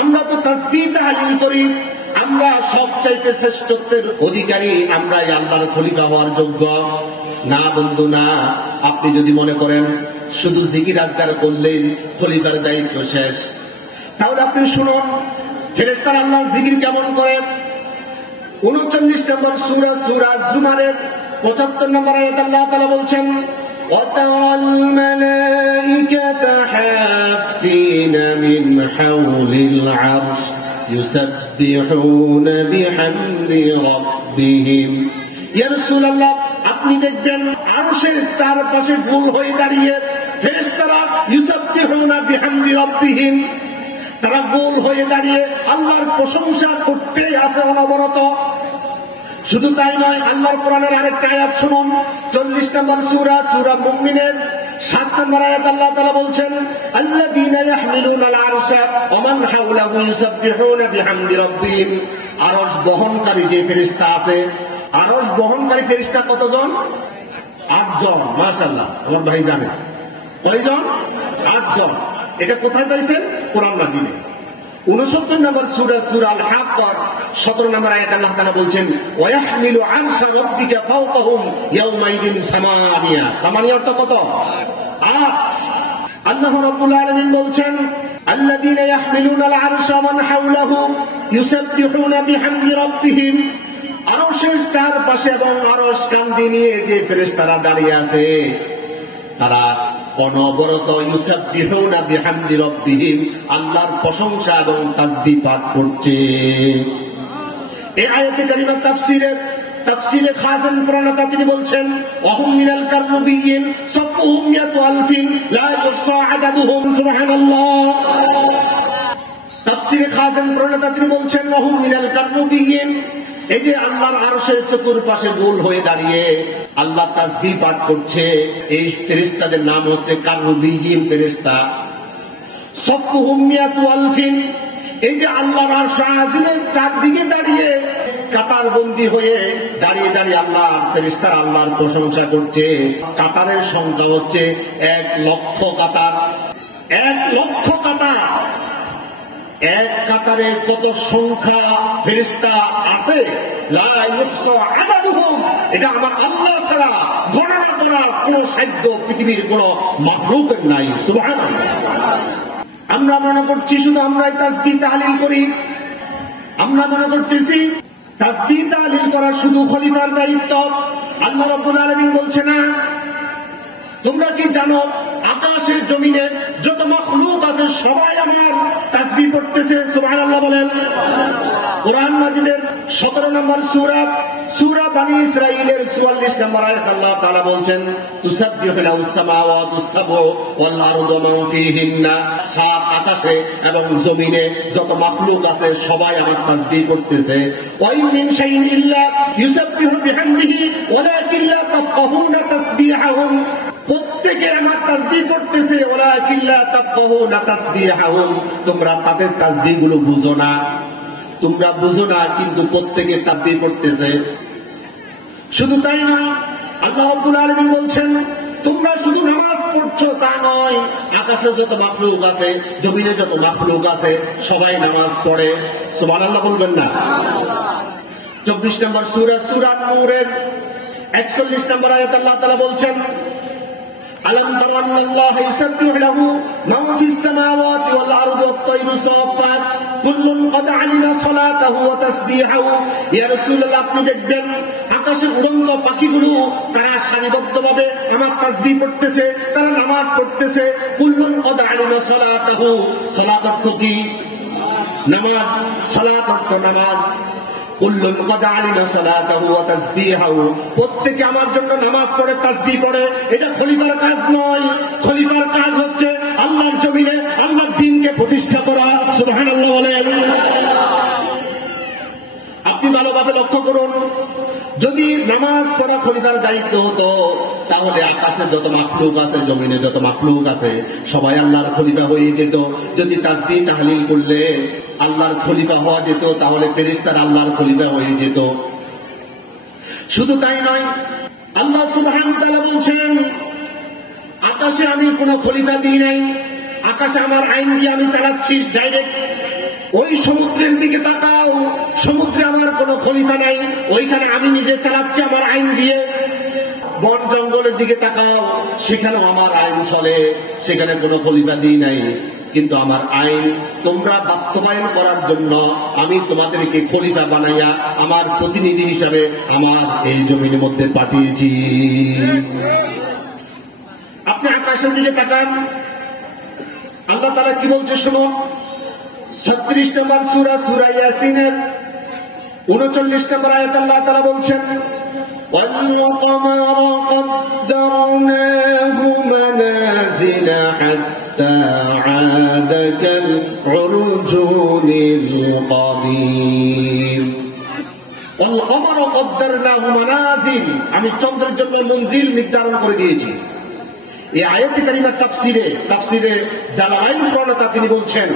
আমরা তো তাসবিহ তাহলিল করি, আমরা সবচাইতে শ্রেষ্ঠত্বের অধিকারী, আমরাই আল্লাহর খলিফা হওয়ার যোগ্য। না বন্ধু না, আপনি যদি মনে করেন শুধু জিকির আজকার করলেন খলিফার দায়িত্ব শেষ, তাহলে আপনি শুনুন ফেরেশতারা আল্লাহর জিকির কেমন করে। 39 নম্বর সূরা জুমারের 75 নম্বর আয়াত আল্লাহ তাআলা বলছেন, وَتَرَى الْمَلَائِكَةَ حَافِّينَ مِنْ حَوْلِ الْعَرْشِ يُسَبِّحُونَ بِحَمْدِ رَبِّهِمْ। ইয়া রাসূলুল্লাহ, আপনি দেখবেন আরশের চারপাশে গোল হয়ে দাঁড়িয়ে ফেরেশতারা ইউসাব্বিহুনা বিহামদি রাব্বিহিম, তারা গোল হয়ে দাঁড়িয়ে আল্লাহর প্রশংসা করতেই আছে অনবরত। শুধু তাই নয়, আল্লাহর কোরআনের আরেকটা আয়াত শুনুন, 40 নম্বর সূরা মুমিনের 7 নম্বর আয়াত আল্লাহ তাআলা বলছেন, আল্লাযীনা ইয়াহমিলুনাল আরশা ওয়া মান হাওলাহু ইউসাব্বিহুনা বিহামদি রাব্বিহিম। আরশ বহনকারী যে ফেরেশতা আছে, আরশ বহনকারী ফেরেশতা কতজন? 8 জন। মাশাআল্লাহ, আমার ভাই জানে কয়জন? 8 জন। এটা কোথায় পাইছেন? কোরআন মাজিদে 69 নম্বর সূরা আল হাক্কার 17 নম্বর আয়াতে আল্লাহ তাআলা বলছেন, ওয়া ইয়াহমিলু আরশা রাব্বিকা ফাওকাহুম ইয়াওমাইদিন সামানিয়া। সামানিয়া অর্থ কত? 8। আল্লাহ রাব্বুল আলামিন বলছেন, আল্লাযীনা ইয়াহমিলুনাল আরশা ওয়া মান হাওলাহু ইউসাব্বিহুনা বিহামদি রাব্বিহিম। আরশের চারপাশে এবং আরশ কাঁধে নিয়ে যে ফেরেশতারা দাঁড়িয়ে আছে, তারা অনবরত ইউসাব্বিহুনা বিহামদি রাব্বিহিম, আল্লাহর প্রশংসা এবং তাসবিহ পাঠ করছে। এই আয়াতে কারিমা তাফসীরে খাজান প্রণেতা তিনি বলছেন, ওয়াহুম মিনাল কাররুবিয়িন সাফুহুম মিয়াতু আলফিন লা ইহসা আদাদুহুম। সুবহানাল্লাহ। তাফসীরে খাজান প্রণেতা তিনি বলছেন, ওয়াহুম মিনাল কাররুবিয়িন, এই যে আল্লাহর আরশের চতুর্পাশে গোল হয়ে দাঁড়িয়ে আল্লাহ তাসবিহ পাঠ করছে, এই ফেরেশতাদের নাম হচ্ছে কাররুবিয়িন ফেরেশতা। সাফুহুম মিয়াতু আলফিন, এই যে আল্লাহর আরশ আজিমের চারদিকে দাঁড়িয়ে কাতার বন্দী হয়ে দাঁড়িয়ে দাঁড়িয়ে আল্লাহর ফেরেশতারা আল্লাহর প্রশংসা করছে। কাতারের সংখ্যা হচ্ছে 1,00,000 কাতার। 1,00,000 কাতার। এক কাতারে কত সংখ্যা ফেরেশতা আছে, লা ইউহসা আদাদুহুম, এটা আমার আল্লাহ ছাড়া গণনা করার কোন সাধ্য পৃথিবীর কোন মাখলুকের নাই। সুবহানাল্লাহ। আমরা মনে করছি শুধু আমরাই তাসবিহ তাহলিল করি, আমরা মনে করতেছি তাসবিহ তাহলিল করা শুধু খলিফার দায়িত্ব। আল্লাহ রাব্বুল আলামিন বলছে না। তোমরা কি জানো আকাশের জমিনে যত মাখলুক আছে সবাই আমার তাসবিহ পড়তেছে? সুবহানাল্লাহ বলেন। কোরআন মাজিদের 17 নম্বর সূরা বনী ইসরাঈলের 44 নম্বর আয়াত আল্লাহ তাআলা বলছেন, তুসাব্বিহু লাহুস সামাওয়াতুস সাবউ ওয়াল আরদু মান ফীহিন্না, সাত আকাশে এবং জমিনে যত মাখলুক আছে সবাই আমার তাসবিহ করতেছে। ওয়া ইন মিন শাইইন ইল্লা ইউসাব্বিহু বিহামদিহি ওয়ালাকিন লা তাফকাহুনা তাসবিহাহুম, প্রত্যেকে আমার তাসবিহ করতেছে, ওয়ালাকিন লা তাফকাহুনা তাসবিহাহুম, তোমরা তাদের তাসবিহ গুলো বুঝো না, তোমরা বুঝো না, কিন্তু প্রত্যেকে তাসবিহ করতেছে। শুধু তাই না, আল্লাহ রাব্বুল আলামিন বলছেন তোমরা শুধু নামাজ পড়ছো তা নয়, আকাশে যত মাখলুক আছে, জমিনে যত মাখলুক আছে সবাই নামাজ পড়ে। সুবহানাল্লাহ বলবেন না? 24 নম্বর সূরা নূরের 41 নম্বর আয়াত আল্লাহ তাআলা বলছেন, আলাম তারা আন্নাল্লাহা ইউসাব্বিহু লাহু মান ফিস সামাওয়াতি ওয়াল আরদি ওয়াত তায়রু সাফফাত কুল্লুন ক্বাদ আলিমা সালাতাহু ওয়া তাসবিহাহু। ইয়া রাসূলুল্লাহ, আপনি দেখবেন আকাশের উড়ন্ত পাখিগুলো তারা সারিবদ্ধভাবে আমার তাসবিহ পড়তেছে, তারা নামাজ পড়তেছে। কুল্লুন ক্বাদ আলিমা সালাতাহু, সালাত অর্থ কি? নামাজ। সালাত অর্থ নামাজ। কুল্লুন ক্বাদ আলিমা সালাতাহু ওয়া তাসবিহাহু, প্রত্যেকে আমার জন্য নামাজ পড়ে, তাসবিহ পড়ে। এটা খলিফার কাজ নয়। খলিফার কাজ হচ্ছে আল্লাহর জমিনে আল্লাহর দ্বীনকে প্রতিষ্ঠা করা। সুবহানাল্লাহ বলেন। আপনি ভালোভাবে লক্ষ্য করুন, যদি নামাজ পড়া খলিফার দায়িত্ব হতো তাহলে আকাশে যত মাখলুক আছে, জমিনে যত মাখলুক আছে সবাই আল্লাহর খলিফা হয়ে যেত। যদি তাসবিহ তাহলিল করলে আল্লাহর খলিফা হওয়া যেত, তাহলে ফেরেশতারা আল্লাহর খলিফা হয়ে যেত। শুধু তাই নয়, আল্লাহ সুবহানাহু ওয়া তাআলা বলছেন আকাশে আমি কোনো খলিফা দিই নাই, আকাশে আমার আইন দিয়ে আমি চালাচ্ছি ডাইরেক্ট। ওই সমুদ্রের দিকে তাকাও, সমুদ্রে আমার কোনো খলিফা নাই, ওইখানে আমি নিজে চালাচ্ছি আমার আইন দিয়ে। বন জঙ্গলের দিকে তাকাও, সেখানেও আমার আইন চলে, সেখানে কোনো খলিফা দিই নাই, কিন্তু আমার আইন তোমরা বাস্তবায়ন করার জন্য আমি তোমাদেরকে খলিফা বানাইয়া আমার প্রতিনিধি হিসাবে আমার এই জমিনের মধ্যে পাঠিয়েছি। আপনি আকাশের দিকে তাকান, আল্লাহ তাআলা কি বলছে শুনুন। 36 নম্বর সূরা ইয়াসিনের 39 নম্বর আয়াত আল্লাহ তাআলা বলছেন, وَالْقَمَرَ قَدَّرْنَاهُ مَنَازِلَ حَتَّى عَادَ كَالْعُرْجُونِ الْقَدِيمِ। وَالْقَمَرَ قَدَّرْنَاهُ مَنَازِلَ, আমি চন্দ্রের জন্য মঞ্জিল নির্ধারণ করে দিয়েছি। এই আয়াত কারিমার তাফসিরে জালালাইন প্রণেতা তিনি বলছেন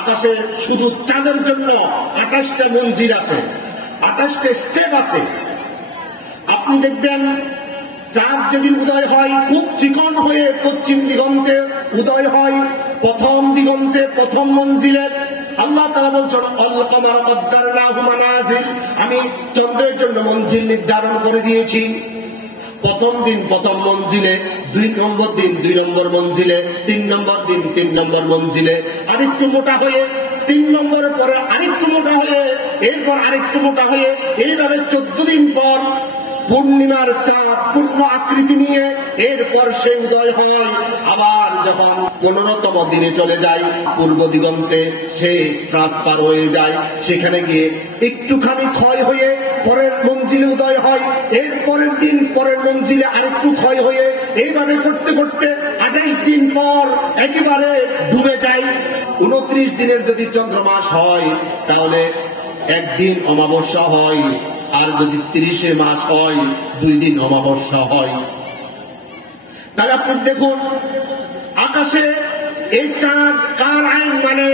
আকাশে শুধু চাঁদের জন্য 28টা মঞ্জিল আছে, 28টা স্টেপ আছে। আপনি দেখবেন চাঁদ যেদিন উদয় হয় খুব চিকন হয়ে পশ্চিম দিগন্তে উদয় হয়, প্রথম দিগন্তে প্রথম মঞ্জিলে। আল্লাহ তাআলা বলছেন আল কমার কদ্দারনাহু মানাজিল, আমি চন্দ্রের জন্য মঞ্জিল নির্ধারণ করে দিয়েছি। প্রথম দিন প্রথম মঞ্জিলে, 2 নম্বর দিন 2 নম্বর মঞ্জিলে, 3 নম্বর দিন 3 নম্বর মঞ্জিলে, আরেকটু মোটা হয়ে 3 নম্বরের পরে আরেকটু মোটা হয়ে, এরপর আরেকটু মোটা হয়ে, এইভাবে 14 দিন পর পূর্ণিমার চাঁদ পূর্ণ আকৃতি নিয়ে এরপর সে উদয় হয়। আবার যখন 15তম দিনে চলে যায় পূর্ব দিগন্তে, সে ট্রান্সফার হয়ে যায়, সেখানে গিয়ে একটুখানি ক্ষয় হয়ে পরের মঞ্জিলে উদয় হয়। এর পরের দিন পরের মঞ্জিলে আরেকটু ক্ষয় হয়ে, এইভাবে করতে করতে 28 দিন পর একেবারে ডুবে যায়। 29 দিনের যদি চন্দ্রমাস হয় তাহলে একদিন অমাবস্যা হয়, আর যদি 30 মাস হয় 2 দিন অমাবস্যা হয়। তাহলে আপনি দেখুন আকাশে এই চাঁদ কার আইন মানে?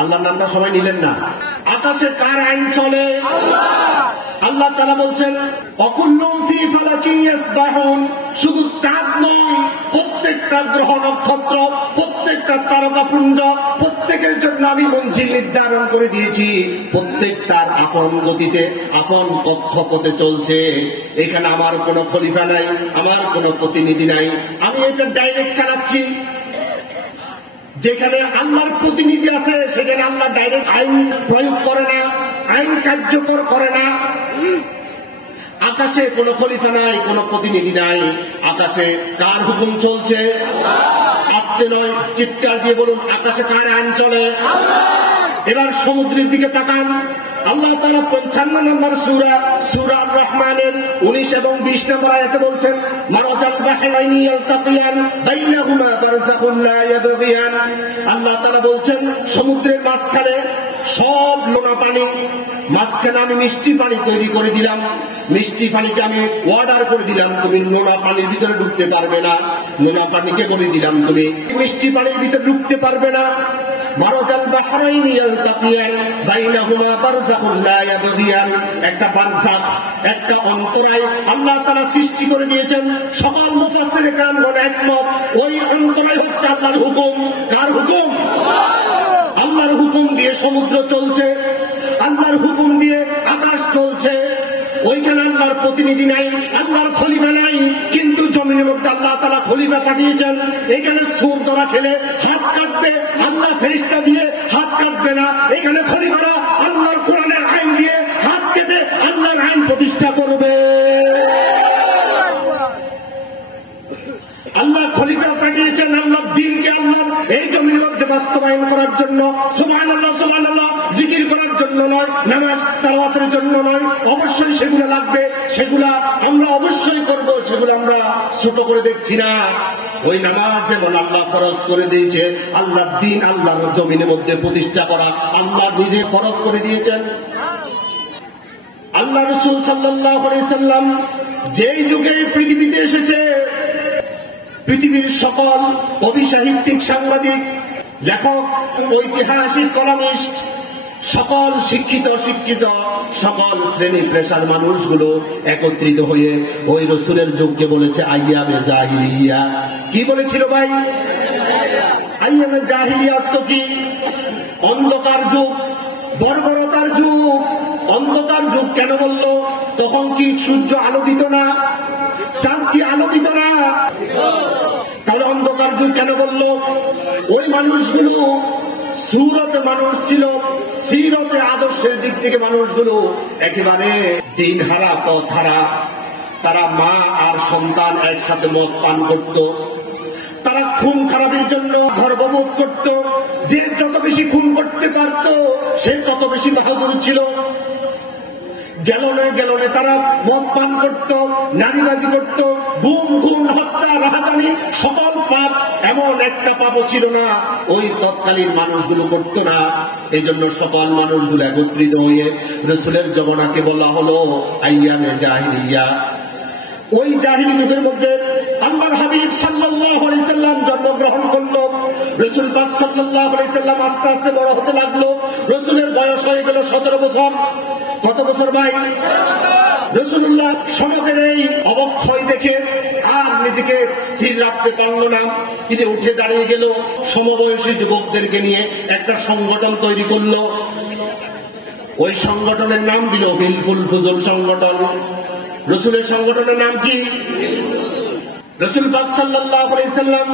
আল্লাহর নামটা সবাই নিলেন না। আকাশে কার আইন চলে? আল্লাহ তাআলা বলছেন অকুল্লুম ফি ফালাকিন ইয়াসবাহুন, শুধু চাঁদ নয়, প্রত্যেকটা গ্রহ নক্ষত্র, প্রত্যেকটা তারকাপুঞ্জ, প্রত্যেকের জন্য আমি মঞ্জিল নির্ধারণ করে দিয়েছি। প্রত্যেকটার আপন গতিতে আপন কক্ষপথে চলছে। এখানে আমার কোনো খলিফা নাই, আমার কোনো প্রতিনিধি নাই, আমি এটা ডাইরেক্ট চালাচ্ছি। যেখানে আল্লাহর প্রতিনিধি আছে সেখানে আল্লাহ ডাইরেক্ট আইন প্রয়োগ করে না, আইন কার্যকর করে না। আকাশে কোনো খলিফা নাই, কোনো প্রতিনিধি নাই। আকাশে কার হুকুম চলছে? আসতে নয়, চিৎকার দিয়ে বলুন আকাশে কার আইন চলে? এবার সমুদ্রের দিকে তাকান। আল্লাহ তাআলা 55 নম্বর সূরা আর রহমানের 19 এবং 20 নম্বর আয়াতে বলছেন মারাজাল বাহরাইনি ইয়ালতাকিয়ান বাইনাহুমা বারযাখুন লা ইয়াবগিয়ান। আল্লাহ তাআলা বলছেন সমুদ্রের মাঝখানে সব লোনা পানি, মাঝখানে আমি মিষ্টি পানি তৈরি করে দিলাম। মিষ্টি পানিকে আমি অর্ডার করে দিলাম, তুমি নোনা পানির ভিতরে ঢুকতে পারবে না। নোনা পানিকে বলে দিলাম তুমি মিষ্টি পানির ভিতরে ঢুকতে পারবে না। মারাজাল বাহরাইনি ইয়ালতাকিয়ান বাইনাহুমা বারযাখুন লা ইয়াবগিয়ান, একটা বারযাখ, একটা অন্তরায় আল্লাহ তাআলা সৃষ্টি করে দিয়েছেন। সকল মুফাসসিরে কেরামগণ একমত, ওই অন্তরায় হচ্ছে আল্লাহর হুকুম। কার হুকুম? আল্লাহর হুকুম দিয়ে সমুদ্র চলছে, আল্লাহর হুকুম দিয়ে আকাশ চলছে। ওইখানে আল্লাহর প্রতিনিধি নাই, আল্লাহর খলিফা নাই, কিন্তু জমিনের মধ্যে আল্লাহ তাআলা খলিফা পাঠিয়েছেন। এখানে সুর ধরা খেলে হাত কাটবে, আল্লাহ ফেরেশতা দিয়ে হাত কাটবে না। এখানে খলিফারা আল্লাহর কোরআনের আইন দিয়ে হাত কেটে আল্লাহর আইন প্রতিষ্ঠা করবে। আল্লাহ খলিফা পাঠিয়েছেন আল্লাহর দ্বীনকে আল্লাহর এই জমিনের মধ্যে বাস্তবায়ন করার জন্য। সুবহানাল্লাহ সুবহানাল্লাহ, জিকির করার জন্য নয়, নামাজ তেলাওয়াতের জন্য নয়। অবশ্যই সেগুলো লাগবে, সেগুলা আমরা অবশ্যই করব, সেগুলো আমরা ছোট করে দেখছি না। ওই নামাজ যেমন আল্লাহ ফরজ করে দিয়েছে, আল্লাহর দ্বীন আল্লাহর জমিনের মধ্যে প্রতিষ্ঠা করা আল্লাহ নিজে ফরজ করে দিয়েছেন। আল্লাহ রাসূল সাল্লাল্লাহু আলাইহি সাল্লাম যেই যুগে পৃথিবীতে এসেছে, পৃথিবীর সকল কবি, সাহিত্যিক, সাংবাদিক, লেখক, ঐতিহাসিক, কলামিস্ট, সকল শিক্ষিত অশিক্ষিত সকল শ্রেণী পেশার মানুষগুলো একত্রিত হয়ে ওই রসুলের যুগকে বলেছে আইয়ামে জাহিলিয়া। কি বলেছিল ভাই? আইয়ামে জাহিলিয়া অর্থ কি? অন্ধকার যুগ, বর্বরতার যুগ। অন্ধকার যুগ কেন বললো? তখন কি সূর্য আলো দিত না? চাঁদ কি আলো দিত না? তাহলে অন্ধকার যুগ কেন বললো? ওই মানুষগুলো সুরতে মানুষ ছিল, সিরতে আদর্শের দিক থেকে মানুষগুলো একেবারে দিনহারা, পথহারা। তারা মা আর সন্তান একসাথে মদ পান করত। তারা খুন খারাপের জন্য গর্ববোধ করত। যে যত বেশি খুন করতে পারত সে তত বেশি বাহাদুর ছিল। গেলনে তারা মদ পান করত, নারীবাজি করত, গুম খুন, হত্যা, রাহাজানি, সকল পাপ। এমন একটা পাপও ছিল না ওই তৎকালীন মানুষগুলো করত না। এই জন্য সকল মানুষগুলো একত্রিত হয়ে রাসূলের জমানাকে বলা হলো আইয়ামে জাহিলিয়া। ওই জাহিলি যুগের মধ্যে আল্লাহর হাবিব সাল্লাল্লাহু আলাইহি সাল্লাম জন্মগ্রহণ করলো। রাসূল পাক সাল্লাল্লাহু আলাইহি সাল্লাম আস্তে আস্তে বড় হতে লাগলো। রাসূলের বয়স হয়ে গেল 17 বছর। কত বছর ভাই? রাসূলুল্লাহ সমাজের এই অবক্ষয় দেখে আর নিজেকে স্থির রাখতে পারল না। তিনি উঠে দাঁড়িয়ে গেল, সমবয়সী যুবকদেরকে নিয়ে একটা সংগঠন তৈরি করলো। ওই সংগঠনের নাম দিল হিলফুল ফুজুল সংগঠন। রাসূলের সংগঠনের নাম কি? রাসূল পাক সাল্লাল্লাহু আলাইহি সাল্লাম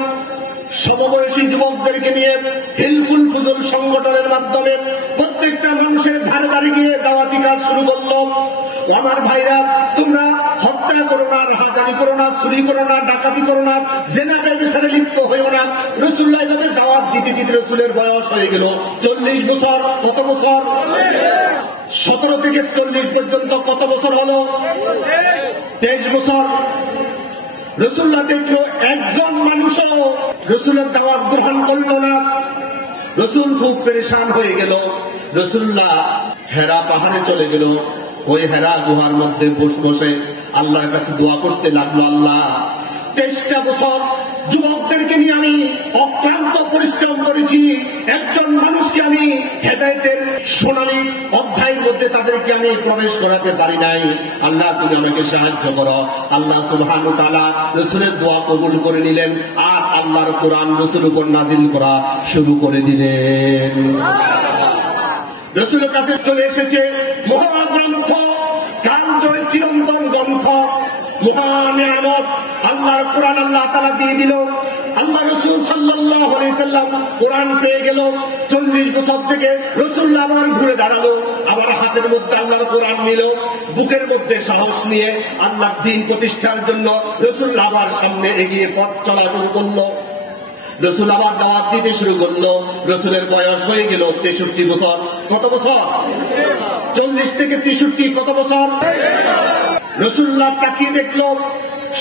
সমবয়সী যুবকদেরকে নিয়ে হিলফুল ফুজুল সংগঠনের মাধ্যমে প্রত্যেকটা মানুষের ধারে ধারে গিয়ে দাওয়াতি কাজ শুরু করলো। আমার ভাইরা, তোমরা হত্যা করো না, রাহাজানি করো না, চুরি করো না, ডাকাতি করো না, জেনা ব্যভিচারে লিপ্ত হইও না। রাসূলুল্লাহ এভাবে দাওয়াত দিতে দিতে রাসূলের বয়স হয়ে গেল 40 বছর। কত বছর? 17 থেকে 40 পর্যন্ত কত বছর হলো? 23 বছর। রাসূলুল্লাহ দেখলো একজন মানুষও রাসূলের দাওয়াত গ্রহণ করলো না। রাসূল খুব পেরেশান হয়ে গেল। রাসূলুল্লাহ হেরা পাহাড়ে চলে গেল। ওই হেরা গুহার মধ্যে বসে আল্লাহর কাছে দোয়া করতে লাগলো, আল্লাহ 23টা বছর যুবকদেরকে দিনই আমি অক্লান্ত পরিশ্রম করেছি, একজন মানুষকে আমি হেদায়েতের সোনালী অধ্যায়ের মধ্যে তাদেরকে আমি প্রবেশ করাতে পারি নাই। আল্লাহ তুমি আমাকে সাহায্য করো। আল্লাহ সুবহানাহু ওয়া তাআলা রাসূলের দোয়া কবুল করে নিলেন আর আল্লাহর কোরআন রাসূলের উপর নাজিল করা শুরু করে দিলেন। রাসূলের কাছে চলে এসেছে মহাগ্রন্থ, কালজয়ী চিরন্তন গ্রন্থ, মহা নিয়ামত আল্লাহর কোরআন আল্লাহ তাআলা দিয়ে দিল। আল্লাহ রাসূল সাল্লাল্লাহু আলাইহি সাল্লাম কোরআন পেয়ে গেল। 40 বছর থেকে রাসূল আবার ঘুরে দাঁড়ালো, আবার হাতের মধ্যে আল্লাহর কোরআন নিল, বুকের মধ্যে সাহস নিয়ে আল্লাহর দ্বীন প্রতিষ্ঠার জন্য রাসূল আবার সামনে এগিয়ে পথ চলা শুরু করলো। রাসূল আবার দাওয়াত দিতে শুরু করলো। রাসূলের বয়স হয়ে গেল 63 বছর। কত বছর? 40 থেকে 63 কত বছর? রাসূলুল্লাহ তাকিয়ে দেখলো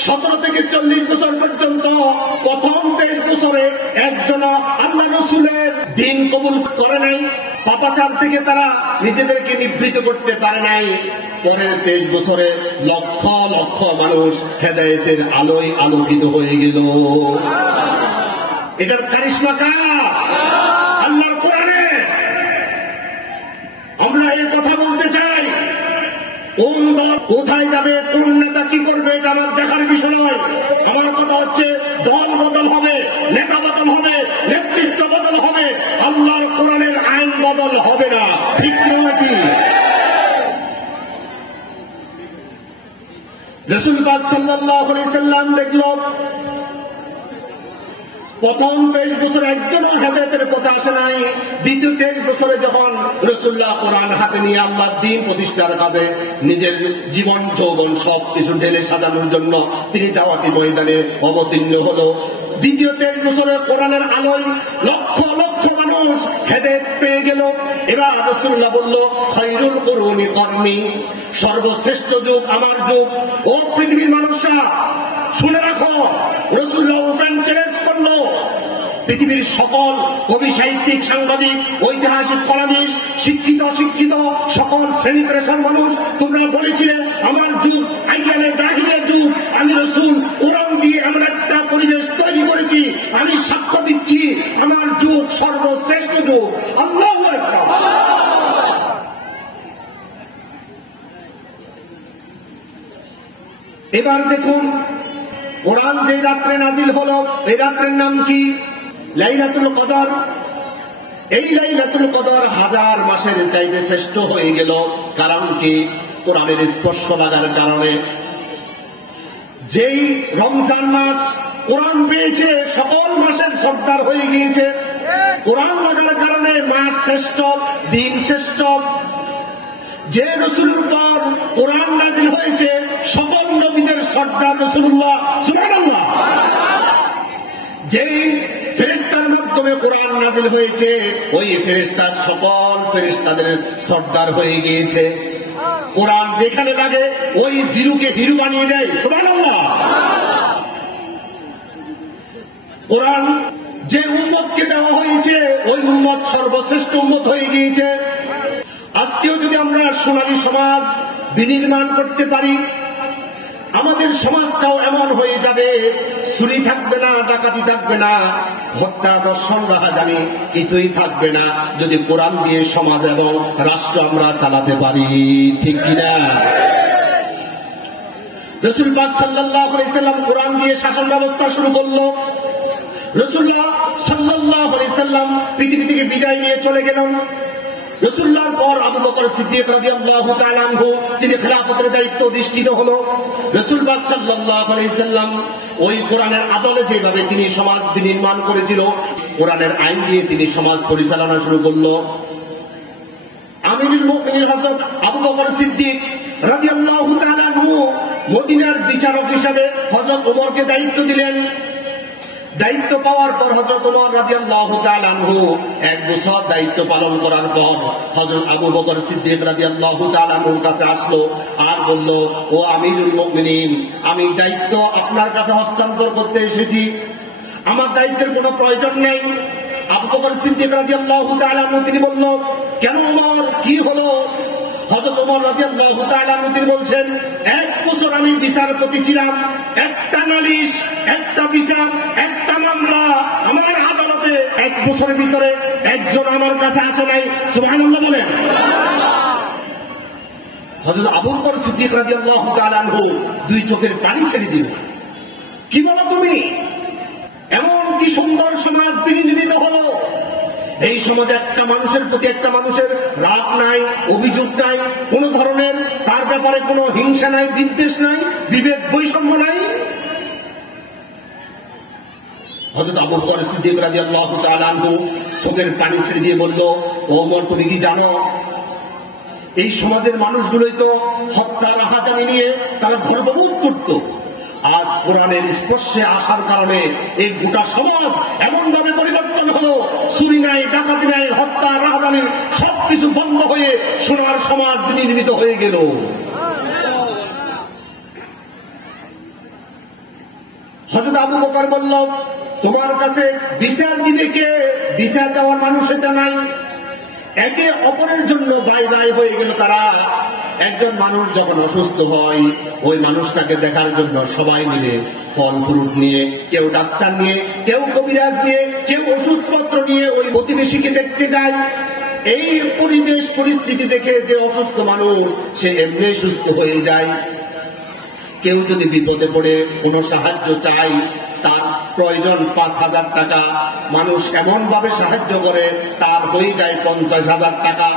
17 থেকে 40 বছর পর্যন্ত প্রথম 23 বছরে একজন আল্লাহ রাসূলের দ্বীন কবুল করে নাই, পাপাচার থেকে তারা নিজেদেরকে নিবৃত করতে পারে নাই। পরের 23 বছরে লক্ষ লক্ষ মানুষ হেদায়েতের আলোয় আলোকিত হয়ে গেল। এটার কারিশমা কার? আল্লাহর কোরআনে। আমরা এই কথা বলতে চাই, কোন দল কোথায় যাবে, কোন নেতা কি করবে এটা আমার দেখার বিষয় নয়। আমার কথা হচ্ছে দল বদল হবে, নেতা বদল হবে, নেতৃত্ব বদল হবে, আল্লাহর কোরআনের আইন বদল হবে না। ঠিক নয় কি? রাসূল পাক সাল্লাল্লাহু আলাইহি সাল্লাম দেখলো প্রথম 23 বছর একজনও হেদায়েতের পথে আসে নাই। দ্বিতীয় 23 বছরে যখন রাসূলুল্লাহ কোরআন হাতে নিয়ে আল্লাহর দ্বীন প্রতিষ্ঠার কাজে নিজের জীবন যৌবন সবকিছু ঢেলে সাজানোর জন্য তিনি দাওয়াতি ময়দানে অবতীর্ণ হলো। দ্বিতীয় 23 বছরে কোরআনের আলোয় লক্ষ লক্ষ মানুষ হেদায়েত পেয়ে গেল। এবার রাসূলুল্লাহ বলল, খায়রুল কুরুনি করনি, সর্বশ্রেষ্ঠ যুগ আমার যুগ। ও পৃথিবীর মানুষরা শুনে রাখো, রাসূলুল্লাহ ওপেন চ্যালেঞ্জ করলো পৃথিবীর সকল কবি, সাহিত্যিক, সাংবাদিক, ঐতিহাসিক, কলামিস্ট, শিক্ষিত অশিক্ষিত সকল শ্রেণী পেশার মানুষ, তোমরা বলেছিলে আমার যুগ আইয়ামে জাহিলিয়ার যুগ। আমি রাসূল কোরআন দিয়ে এমন একটা পরিবেশ তৈরি করেছি, আমি সাক্ষ্য দিচ্ছি আমার যুগ সর্বশ্রেষ্ঠ যুগ। আল্লাহু আকবার। এবার দেখুন কোরআন যে রাত্রে নাজিল হলো, এই রাত্রের নাম কি? লাইলাতুল কদর। এই লাইলাতুল কদর 1000 মাসের চাইতে শ্রেষ্ঠ হয়ে গেল। কারণ কি? কোরআনের স্পর্শ লাগার কারণে। যেই রমজান মাস কোরআন পেয়েছে সকল মাসের সর্দার হয়ে গিয়েছে। কোরআন লাগার কারণে মাস শ্রেষ্ঠ, দিন শ্রেষ্ঠ। যে রাসূলের উপর কোরআন নাযিল হয়েছে সকল নবীদের সর্দার রাসূলুল্লাহ, সুবহানাল্লাহ। যেই ফেরেশতার মাধ্যমে কোরআন নাযিল হয়েছে ওই ফেরেশতা সকল ফেরেশতাদের সর্দার হয়ে গিয়েছে। কোরআন যেখানে লাগে ওই জিরুকে হিরু বানিয়ে দেয়, সুবহানাল্লাহ। কোরআন যে উম্মতকে দেওয়া হয়েছে ওই উম্মত সর্বশ্রেষ্ঠ উম্মত হয়ে গিয়েছে। আজকেও যদি আমরা সোনালী সমাজ বিনির্মাণ করতে পারি, আমাদের সমাজটাও এমন হয়ে যাবে, চুরি থাকবে না, ডাকাতি থাকবে না, হত্যা দর্শন রাহাজানি কিছুই থাকবে না, যদি কোরআন দিয়ে সমাজ এবং রাষ্ট্র আমরা চালাতে পারি। ঠিক কিনা? রাসূল পাক সাল্লাল্লাহু আলাইহি সাল্লাম কোরআন দিয়ে শাসন ব্যবস্থা শুরু করলো। রাসূলুল্লাহ সাল্লাল্লাহু আলাইহি সাল্লাম পৃথিবী থেকে বিদায় নিয়ে চলে গেলেন। রাসূলুল্লাহর পর আবু বকর সিদ্দিক রাদিয়াল্লাহু তাআলা আনহু তিনি খেলাফতের দায়িত্ব অধিষ্ঠিত হলো। রাসূল পাক সাল্লাল্লাহু আলাইহি সাল্লাম ওই কোরআনের আদলে যেভাবে তিনি সমাজ বিনির্মাণ করেছিল, কোরআনের আইন দিয়ে তিনি সমাজ পরিচালনা শুরু করলো। আমিরুল মুমিনিন হযরত আবু বকর সিদ্দিক রাদিয়াল্লাহু তাআলা আনহু মদিনার বিচারক হিসেবে হযরত ওমরকে দায়িত্ব দিলেন। দায়িত্ব পাওয়ার পর হযরত ওমর রাদিয়াল্লাহু তাআলা আনহু 1 বছর দায়িত্ব পালন করার পর হযরত আবু বকর সিদ্দিক রাদিয়াল্লাহু তাআলা আনহুর কাছে আসলো আর বলল, ও আমিরুল মুমিনিন, আমি দায়িত্ব আপনার কাছে হস্তান্তর করতে এসেছি, আমার দায়িত্বের কোনো প্রয়োজন নেই। আবু বকর সিদ্দিক রাদিয়াল্লাহু তাআলা আনহু তিনি বলল, কেন ওমর, কি হলো? হযরত ওমর রাদিয়াল্লাহু তাআলা আনহু তিনি বলছেন, 1 বছর আমি বিচারপতি ছিলাম, একটা নালিশ, একটা বিচার, একটা মামলা আমার আদালতে 1 বছরের ভিতরে একজন আমার কাছে আসে নাই। সুবহানাল্লাহ বলেন। হযরত আবু বকর সিদ্দিক রাদিয়াল্লাহু তাআলা আনহু 2 চোখের পানি ছেড়ে দিল। কি বলো তুমি? এমন কি সুন্দর সমাজ বিনির্মিত হলো, এই সমাজে একটা মানুষের প্রতি একটা মানুষের রাগ নাই, অভিযোগ নাই, কোন ধরনের তার ব্যাপারে কোনো হিংসা নাই, বিদ্বেষ নাই, বিভেদ বৈষম্য নাই। হযরত আবু বকর সিদ্দিক রাদিয়াল্লাহু তাআলা আনহু চোখের পানি ছেড়ে দিয়ে বলল, ওমর তুমি কি জানো, এই সমাজের মানুষগুলোই তো হত্যা রাহাজানি নিয়ে তারা গর্ববোধ করত। আজ কোরআনের স্পর্শে আসার কারণে এই গোটা সমাজ এমন ভাবে পরিবর্তন হলো, চুরি নাই, ডাকাতি নাই, হত্যা রাহাজানি সবকিছু বন্ধ হয়ে সোনার সমাজ বিনির্মিত হয়ে গেল। হযরত আবু বকর বলল, তোমার কাছে বিচার দিবে কে? বিচার দেওয়ার মানুষ এটা নাই। একে অপরের জন্য বাই বাই হয়ে গেল তারা। একজন মানুষ যখন অসুস্থ হয়, ওই মানুষটাকে দেখার জন্য সবাই মিলে ফল ফ্রুট নিয়ে, কেউ ডাক্তার নিয়ে, কেউ কবিরাজ নিয়ে, কেউ ওষুধপত্র নিয়ে ওই প্রতিবেশীকে দেখতে যায়। এই পরিবেশ পরিস্থিতি দেখে যে অসুস্থ মানুষ সে এমনি সুস্থ হয়ে যায়। কেউ যদি বিপদে পড়ে কোনো সাহায্য চাই, তার প্রয়োজন 5,000 টাকা, মানুষ এমন ভাবে সাহায্য করে তার হয়ে যায় 50,000 টাকা।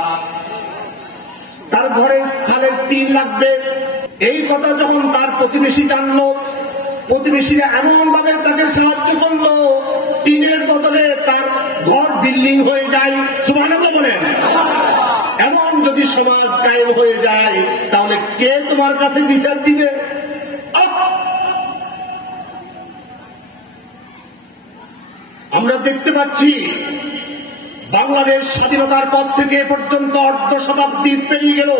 তার ঘরে সালের টিন লাগবে, এই কথা যখন তার প্রতিবেশী জানলো, প্রতিবেশীরা এমন ভাবে তাকে সাহায্য করলো, টিনের বদলে তার ঘর বিল্ডিং হয়ে যায়। সুবহানাল্লাহ বলেন। এমন যদি সমাজ কায়েম হয়ে যায়, তাহলে কে তোমার কাছে বিচার দিবে? আমরা দেখতে পাচ্ছি বাংলাদেশ স্বাধীনতার পর থেকে এ পর্যন্ত 1/2 শতাব্দী পেরিয়ে গেল,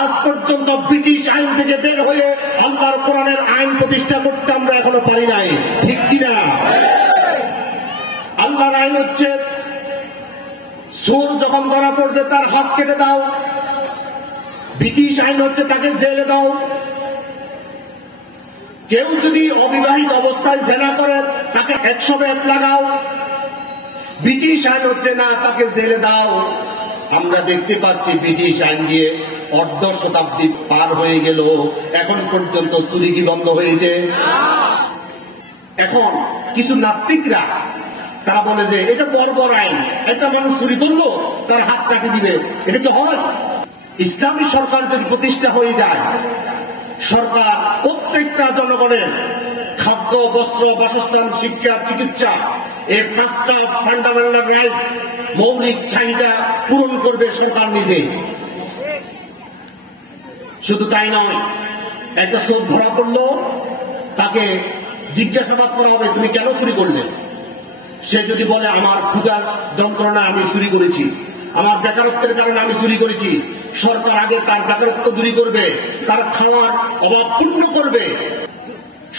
আজ পর্যন্ত ব্রিটিশ আইন থেকে বের হয়ে আল্লাহর কোরআনের আইন প্রতিষ্ঠা করতে আমরা এখনো পারি নাই। ঠিক কিনা? আল্লাহর আইন হচ্ছে চোর যখন ধরা পড়বে তার হাত কেটে দাও। ব্রিটিশ আইন হচ্ছে তাকে জেলে দাও। কেউ যদি অবিবাহিত অবস্থায় জেনা করে তাকে 100 বেত লাগাও। ব্রিটিশ আইন হচ্ছে না, তাকে জেলে দাও। আমরা দেখতে পাচ্ছি ব্রিটিশ আইন দিয়ে 1/2 শতাব্দী পার হয়ে গেল, এখন পর্যন্ত চুরি কি বন্ধ হয়েছে? এখন কিছু নাস্তিকরা তারা বলে যে এটা বর্বর আইন, একটা মানুষ চুরি করলো তার হাত কাটি দিবে, এটা কি হয়? ইসলামী সরকার যদি প্রতিষ্ঠা হয়ে যায়, সরকার প্রত্যেকটা জনগণের খাদ্য, বস্ত্র, বাসস্থান, শিক্ষা, চিকিৎসা, এই 5টা ফান্ডামেন্টাল রাইটস, মৌলিক চাহিদা পূরণ করবে সরকার নিজে। শুধু তাই নয়, একটা চোর ধরা পড়লো, তাকে জিজ্ঞাসাবাদ করা হবে, তুমি কেন চুরি করলে? সে যদি বলে আমার ক্ষুধার যন্ত্রণা আমি চুরি করেছি, আমার বেকারত্বের কারণে আমি চুরি করেছি, সরকার আগে তার বেকারত্ব দূর করবে, তার খাওয়ার অভাব পূর্ণ করবে।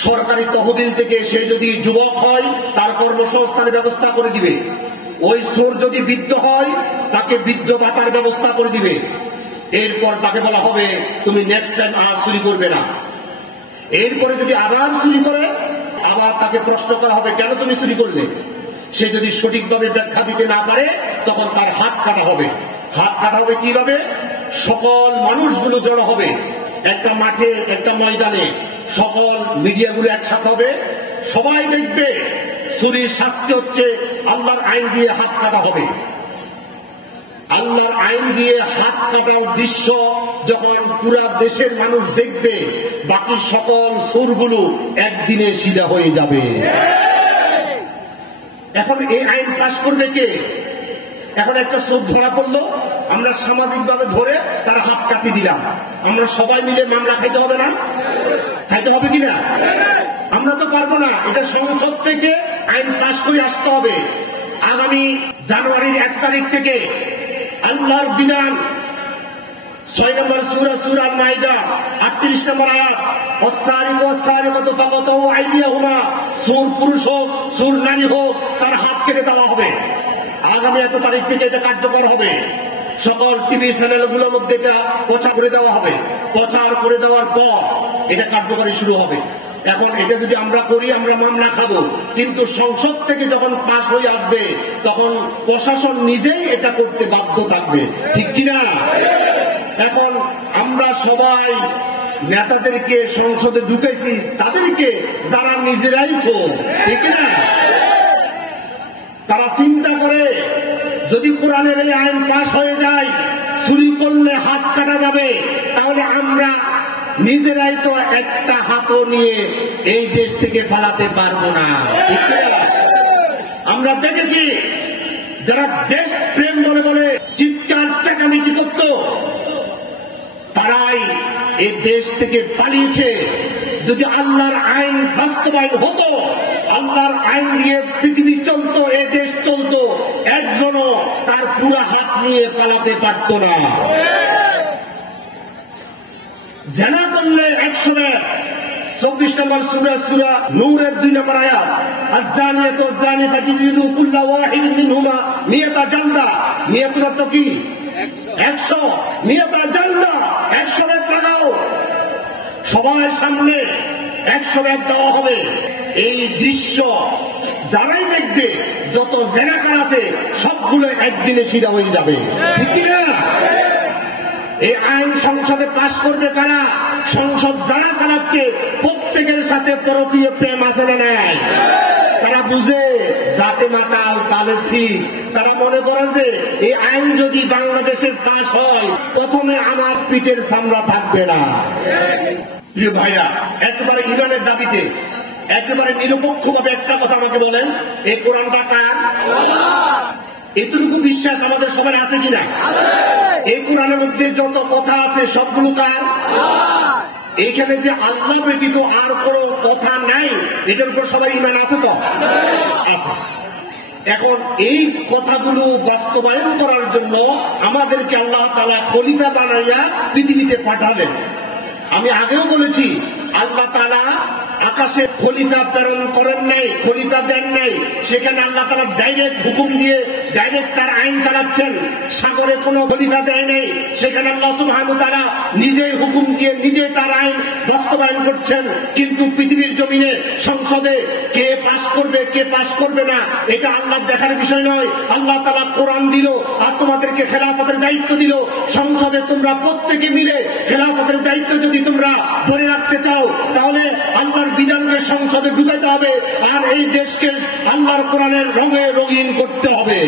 সরকারি তহবিল থেকে সে যদি যুবক হয় তার কর্মসংস্থানের ব্যবস্থা করে দিবে। ওই চোর যদি বৃদ্ধ হয় তাকে বৃদ্ধ ভাতার ব্যবস্থা করে দিবে। এরপর তাকে বলা হবে তুমি নেক্সট টাইম আর চুরি করবে না। এরপরে যদি আবার চুরি করে, আবার তাকে প্রশ্ন করা হবে কেন তুমি চুরি করলে। সে যদি সঠিকভাবে ব্যাখ্যা দিতে না পারে তখন তার হাত কাটা হবে। হাত কাটা হবে কিভাবে? সকল মানুষগুলো জড়ো হবে একটা মাঠে, একটা ময়দানে, সকল মিডিয়াগুলো একসাথে হবে, সবাই দেখবে চুরির শাস্তি হচ্ছে আল্লাহর আইন দিয়ে হাত কাটা হবে। আল্লাহর আইন দিয়ে হাত কাটার দৃশ্য যখন পুরা দেশের মানুষ দেখবে, বাকি সকল চোরগুলো একদিনে সিধা হয়ে যাবে। এখন এই আইন পাশ করবে কে? এখন একটা চোর ধরা পড়লো, আমরা সামাজিক ভাবে ধরে তার হাত কাটি দিলাম, আমরা সবাই মিলে মামলা খাইতে হবে না? খাইতে হবে কিনা? আমরা তো পারবো না, এটা সংসদ থেকে আইন পাশ করে আসতে হবে। আগামী জানুয়ারির 1 তারিখ থেকে আল্লাহর বিধান 6 নম্বর সূরা মাইদা 38 নম্বর আয়াত, ওয়াসারিকু ওয়াসারিকাতু ফাকাতু আইদিয়াহুমা, চোর পুরুষ হোক চোর নারী হোক তার হাত কেটে দেওয়া হবে। আগামী 1 তারিখ থেকে এটা কার্যকর হবে। সকল টিভি চ্যানেলগুলোর মধ্যে এটা প্রচার করে দেওয়া হবে। প্রচার করে দেওয়ার পর এটা কার্যকরী শুরু হবে। এখন এটা যদি আমরা করি, আমরা মামলা খাবো, কিন্তু সংসদ থেকে যখন পাশ হয়ে আসবে তখন প্রশাসন নিজেই এটা করতে বাধ্য থাকবে, ঠিক কিনা? এখন আমরা সবাই নেতাদেরকে সংসদে ঢুকেছি, তাদেরকে যারা নিজেরাই চোর, ঠিক না? তারা চিন্তা করে যদি কোরআনের এই আইন পাশ হয়ে যায়, চুরি করলে হাত কাটা যাবে, তাহলে আমরা নিজেরাই তো একটা হাতও নিয়ে এই দেশ থেকে পালাতে পারবো না, ঠিক না? আমরা দেখেছি যারা দেশ প্রেম বলে বলে চিৎকার চেঁচামেচি করত, তারাই এই দেশ থেকে পালিয়েছে। যদি আল্লাহর আইন বাস্তবায়ন হতো, আল্লাহর আইন দিয়ে পৃথিবী চলতো, এ দেশ চলতো, একজনও তার পুরা হাত নিয়ে পালাতে পারত না। জেনা করলে 100 বার, 24 নম্বর সূরা নূরের 2 নম্বর আয়াত, আয-যানিয়াতু ওয়াজ-যানি ফাজলিদু কুল্লা ওয়াহিদিন মিনহুমা মিয়াতা জালদা। মিয়াতুর অর্থ কি? 100। মিয়াতা জালদা, 100 ব্যাগ লাগাও। সবার সামনে 100 ব্যাগ দেওয়া হবে। এই দৃশ্য যারাই দেখবে, যত জেনাকার আছে সবগুলো একদিনে সিধা হয়ে যাবে, ঠিক কিনা? এই আইন সংসদে পাশ করবে কারা? সংসদ যারা চালাচ্ছে প্রত্যেকের সাথে পরকীয় প্রেম আছে না নাই? তারা বুঝে জাতে মাতাল তালে ঠিক। তারা মনে করে যে এই আইন যদি বাংলাদেশের পাশ হয়, প্রথমে আমার পিঠের চামড়া থাকবে না। প্রিয় ভাইরা, একেবারে ইমানের দাবিতে একেবারে নিরপেক্ষভাবে একটা কথা আমাকে বলেন, এই কোরআনটা কার? এতটুকু বিশ্বাস আমাদের সবার আছে কিনা? এই কোরআনের মধ্যে যত কথা আছে সবগুলো কার? এইখানে যে আল্লাহ ব্যতীত আর কোনো কথা নাই, এটার উপর সবাই ঈমান আছে তো? আছে। এখন এই কথাগুলো বাস্তবায়ন করার জন্য আমাদেরকে আল্লাহ তাআলা খলিফা বানাইয়া পৃথিবীতে পাঠালেন। আমি আগেও বলেছি, আল্লাহ তাআলা আকাশে খলিফা প্রেরণ করেন নাই, খলিফা দেন নাই। সেখানে আল্লাহ তাআলা ডাইরেক্ট হুকুম দিয়ে ডাইরেক্ট তার আইন চালাচ্ছেন। সাগরে কোনো খলিফা দেয় নাই, সেখানে আল্লাহ সুবহানাহু ওয়া তাআলা নিজেই হুকুম দিয়ে নিজেই তার আইন বাস্তবায়ন করছেন। কিন্তু পৃথিবীর জমিনে সংসদে কে পাশ করবে কে পাশ করবে না, এটা আল্লাহ দেখার বিষয় নয়। আল্লাহ তাআলা কোরআন দিল আর তোমাদেরকে খেলাফতের দায়িত্ব দিল। সংসদে তোমরা প্রত্যেকে মিলে খেলাফতের দায়িত্ব যদি তোমরা ধরে রাখতে চাও, তাহলে আল্লাহর বিধানকে সংসদে ঢুকাইতে হবে আর এই দেশকে আল্লাহর কোরআনের রঙে রঙিন করতে হবে।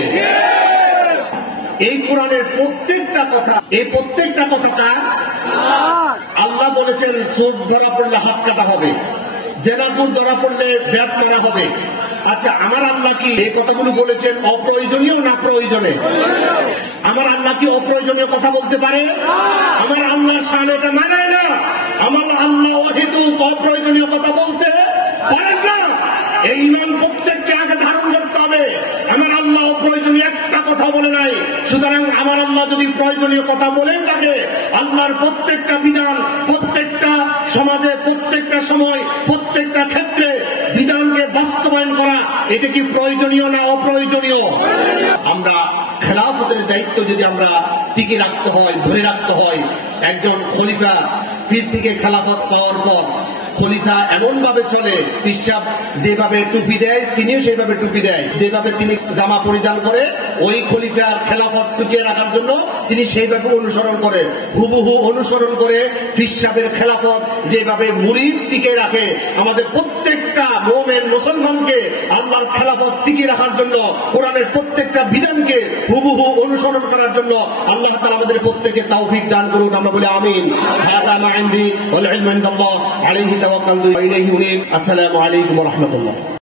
এই কোরআনের প্রত্যেকটা কথা, এই প্রত্যেকটা কথা কার? আল্লাহ বলেছেন চোর ধরা পড়লে হাত কাটা হবে, জেনাকুর ধরা পড়লে ব্যাট মারা হবে। আচ্ছা, আমার আল্লাহ কি এই কথাগুলো বলেছেন অপ্রয়োজনীয় না প্রয়োজনে? আমার আল্লাহ কি অপ্রয়োজনীয় কথা বলতে পারে? আমার আল্লাহর শান এটা মানায় না। আমার আল্লাহ অহেতুক অপ্রয়োজনীয় কথা বলতে পারেন না। এই ঈমান প্রত্যেককে আগে ধারণ করতে হবে। আমার আল্লাহ অপ্রয়োজনীয় একটা কথা বলে নাই। সুতরাং আমার আল্লাহ যদি প্রয়োজনীয় কথা বলেই থাকে, আল্লাহর প্রত্যেকটা বিধান প্রত্যেকটা সমাজে প্রত্যেকটা সময় প্রত্যেকটা ক্ষেত্রে বিধানকে বাস্তবায়ন করা, এটা কি প্রয়োজনীয় না অপ্রয়োজনীয়? আমরা খেলাফতের দায়িত্ব যদি আমরা টিকে রাখতে হয়, ধরে রাখতে হয়, একজন খলিফা পীর থেকে খেলাফত পাওয়ার পর খলিফা এমন ভাবে চলে, পিসাব যেভাবে টুপি দেয় তিনিও সেইভাবে টুপি দেয়, যেভাবে তিনি জামা পরিধান করে ওই খলিফার খেলাফত টিকে রাখার জন্য তিনি সেইভাবে অনুসরণ করে, হুবহু অনুসরণ করে পিসাবের খেলাফত যেভাবে মুরিদ টিকে রাখে। আমাদের প্রত্যেকটা মুমিন মুসলমানকে আল্লাহর খেলাফত টিকে রাখার জন্য কোরআনের প্রত্যেকটা বিধানকে হুবহু অনুসরণ করার জন্য আল্লাহ তাআলা আমাদের প্রত্যেককে তৌফিক দান করুন। আমরা বলি আমিন। হাযা মা ইনদি ওয়াল ইলমু ইনদাল্লাহ আলাইহি তাওয়াক্কালতু ওয়া ইলাইহি উনীব। আসসালামু আলাইকুম ওয়া রাহমাতুল্লাহ।